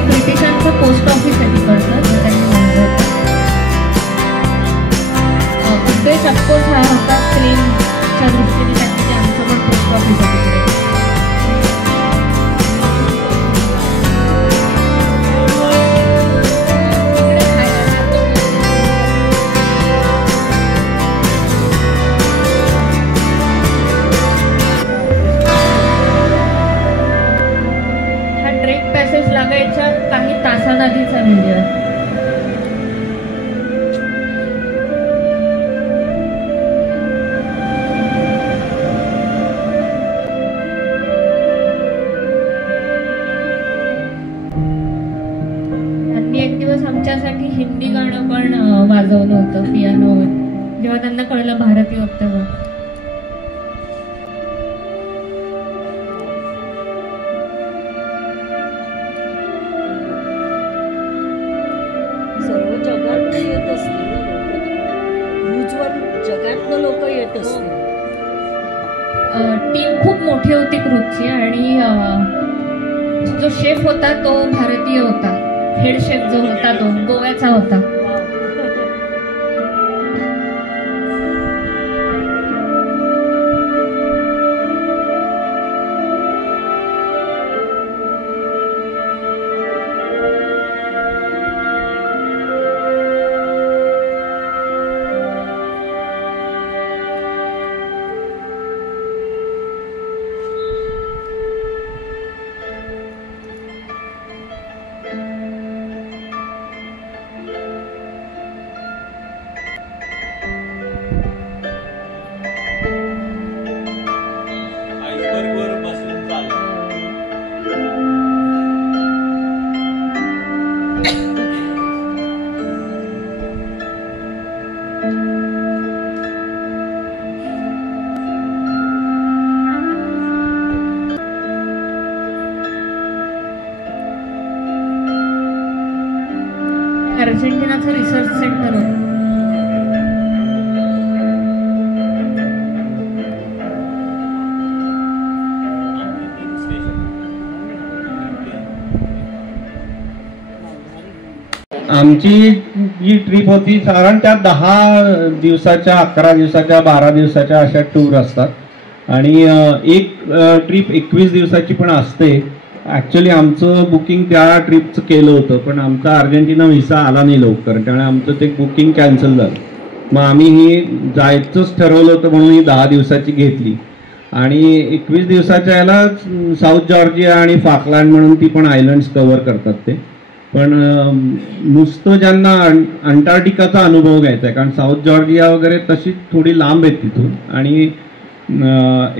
ब्रिटिशांचं पोस्ट ऑफिस आहे तिकडचं जे त्यांनी बांधलं होतं. उद्देश ऑफकोर्स हा होता क्लीनच्या दृष्टीने त्यांनी ते आमचं पण पोस्ट ऑफिस आहे तिकडे. लागायच्या काही तासांआधीचा व्हिडिओ आहे. त्यांनी एक दिवस आमच्यासाठी हिंदी गाणं पण वाजवलं होतं पियानोवर, जेव्हा त्यांना कळलं भारतीय होतं. सर्व जगात येत असतील जगातलं लोक येत असतील. टीम खूप मोठी होती क्रूजची आणि जो शेफ होता तो भारतीय होता. हेड शेफ जो होता तो गोव्याचा होता. अर्जेंटिनाचं रिसर्च सेंटर होतं. आमची जी ट्रिप होती साधारण त्या 10 दिवसाच्या 11 दिवसाच्या 12 दिवसाच्या अशा टूर असतात आणि एक ट्रिप 21 दिवसाची पण असते. ॲक्च्युली आमचं बुकिंग त्या ट्रिपचं केलं होतं पण आमचा अर्जेंटिना व्हिसा आला नाही लवकर, त्यामुळे आमचं ते बुकिंग कॅन्सल झालं. मग आम्ही ही जायचंच ठरवलं होतं म्हणून ही 10 दिवसाची घेतली आणि 21 दिवसाच्या याला साऊथ जॉर्जिया आणि फाकलँड म्हणून ती पण आयलंड्स कव्हर करतात ते. पण नुसतं ज्यांना अंटार्क्टिकाचा अनुभव घ्यायचा आहे, कारण साऊथ जॉर्जिया वगैरे तशी थोडी लांब आहेत तिथून आणि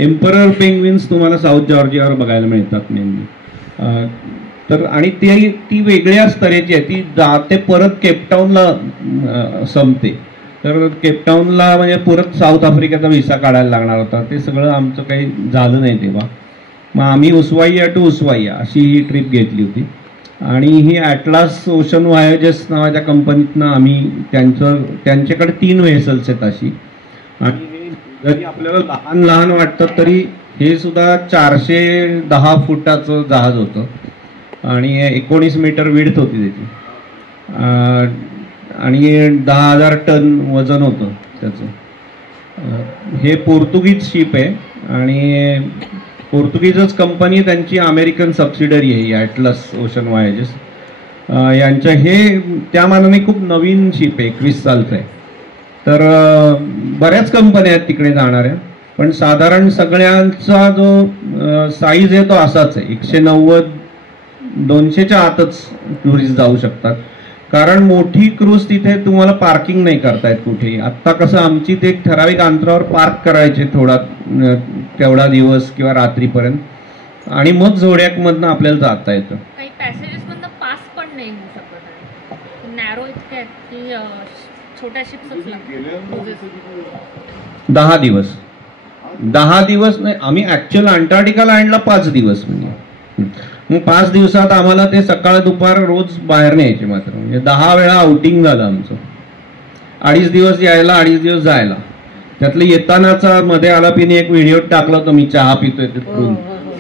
एम्परर पेंग्विन्स तुम्हाला साऊथ जॉर्जियावर बघायला मिळतात मेनली. तर आणि ती वेगळ्याच तऱ्हेची आहे. ती जाते परत केपटाऊनला संपते. तर केपटाऊनला म्हणजे परत साऊथ आफ्रिकेचा व्हिसा काढायला लागणार होता. ते सगळं आमचं काही झालं नाही तेव्हा. मग आम्ही उस्वाईया टू उस्वाईया अशी ही ट्रिप घेतली होती आणि ही ॲटलास ओशन व्हायोजेस नावाच्या कंपनीतनं आम्ही त्यांच्याकडे 3 व्हेसल्स आहेत अशी. आणि जरी आपल्याला लहान लहान वाटतं तरी हे सुद्धा 410 फुटाचं जहाज होतं आणि 19 मीटर विड्थ होती त्याची आणि 10,000 टन वजन होतं त्याचं. हे पोर्तुगीज शिप आहे आणि पोर्तुगीजच कंपनी त्यांची अमेरिकन सबसिडरी आहे ही ॲटलस ओशन व्हायोजेस यांच्या. हे त्या मानाने खूप नवीन शिप आहे, 21 सालचं आहे. तर बऱ्याच कंपन्या आहेत तिकडे जाणाऱ्या पण साधारण सगळ्यांचा जो साईज आहे तो असाच आहे. 190-200च्या आतच टुरिस्ट जाऊ शकतात कारण मोठी क्रूज तिथे तुम्हाला पार्किंग नाही करता येत कुठेही. आत्ता कसं आमची ते ठराविक अंतरावर पार्क करायचे तेवढा दिवस किंवा रात्रीपर्यंत आणि मग झोडॅकमधनं आपल्याला जाता येतं. काही पॅसेजेसमधनं पास पण नाही होऊ शकत. नॅरो इतके आहेत की छोट्या शिप्सच लागतात. 10 दिवस 10 दिवस नाही. आम्ही ॲक्च्युअल अंटार्क्टिका लँडला 5 दिवस म्हणजे मग 5 दिवसात आम्हाला ते सकाळ दुपार रोज बाहेर न्यायचे मात्र. म्हणजे 10 वेळा आउटिंग झालं आमचं. 2.5 दिवस यायला 2.5 दिवस जायला. त्यातलं येतानाचा मध्ये आलापीने एक व्हिडिओ टाकला होता मी चहा पितोय तिथून.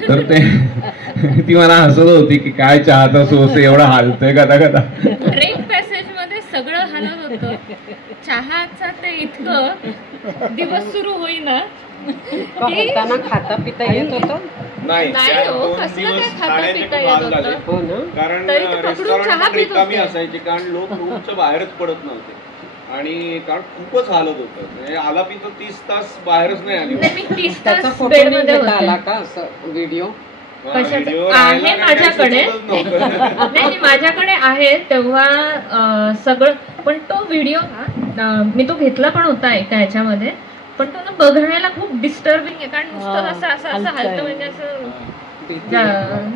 तर ते ती मला हसत होती की काय चहाचा सोस एवढा हालतोय गदा गदा. ट्रेन पॅसेज मध्ये सगळं हालत होतं, चहाचा ते इतकं दिवस सुरू होईना त्यांना खाता पिता येत होतं. नाही नाही हो, कसलं काय खाता पिता येत होतं. हो ना. कारण तरी ते पकडून चहा रेस्टॉरंट पित रिकामी होते. असायची, कारण लोक रूमच्या बाहेरच पडत नव्हते आणि कारण खूपच हालत होतं. म्हणजे आलापी तर 30 तास बाहेरच नाही आली. नाही, मी 30 त्याचा तास फोटो बेड नाही मध्ये घेता आला होते. का असं व्हिडिओ? कशाचा? व्हिडिओ आहे राहायला माझ्याकडे. काही सुचतच नव्हतं. नाही माझ्याकडे आहे तेव्हा सगळं, पण तो व्हिडिओ मी तो घेतला पण होता एका ह्याच्यामध्ये, पण तो ना बघण्याला खूप डिस्टर्बिंग आहे, कारण नुसतं असं असं असं हलतं, म्हणजे असं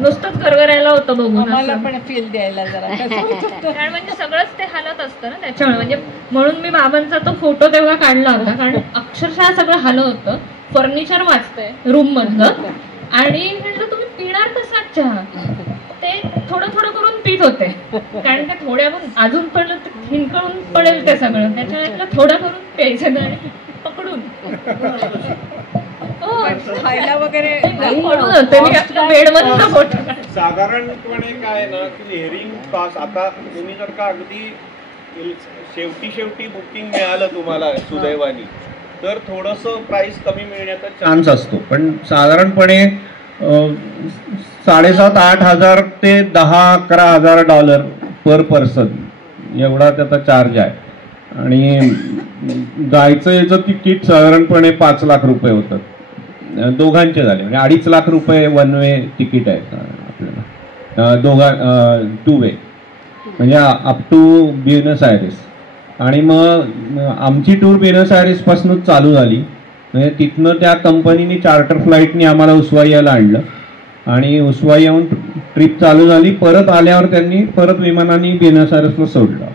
नुसतंच गरगरायला होतं बघून आम्हाला असं. पण फील द्यायला जरा कारण म्हणजे सगळंच ते हालत असतं ना त्याच्यामुळे, म्हणजे म्हणून मी बाबांचा तो फोटो तेव्हा काढला होता, कारण अक्षरशः सगळं हालत होतं, फर्निचर वाचतंय रूम मधलं, आणि म्हटलं तुम्ही पिणार कसा चहा? ते थोडं थोडं करून पित होते, कारण ते थोड्याहून अजून पडलं तर हिंकळून पडेल ते सगळं, त्याच्यामुळे थोडं करून प्यायचं आणि पकडून. हो, खायला वगैरे पडून होते मी आपल्या बेडमधला फोटो. साधारणपणे काय ना की लेअरिंग कॉस्ट, आता तुम्ही जर का अगदी शेवटी बुकिंग मिळालं तुम्हाला सुदैवानी, तर थोडंसं प्राइस कमी मिळण्याचा चान्स असतो, पण साधारणपणे 7,500-8 हजार ते 10-11 हजार डॉलर पर पर्सन एवढा त्याचा चार्ज आहे. आणि जायचं याचं तिकीट साधारणपणे 5 लाख रुपये होतात, दोघांचे झाले म्हणजे 2.5 लाख रुपये वन वे तिकीट आहे आपल्याला, 2 वे म्हणजे अप टू ब्युनस आयरेस. आणि मग आमची टूर ब्युनस आयरेस पासूनच चालू झाली, म्हणजे तिथनं त्या कंपनीने चार्टर फ्लाईटनी आम्हाला उस्वाईयाला आणलं आणि उस्वाईयाहून ट्रिप चालू झाली. परत आल्यावर त्यांनी परत विमानाने ब्युनस आयरेसला सोडलं.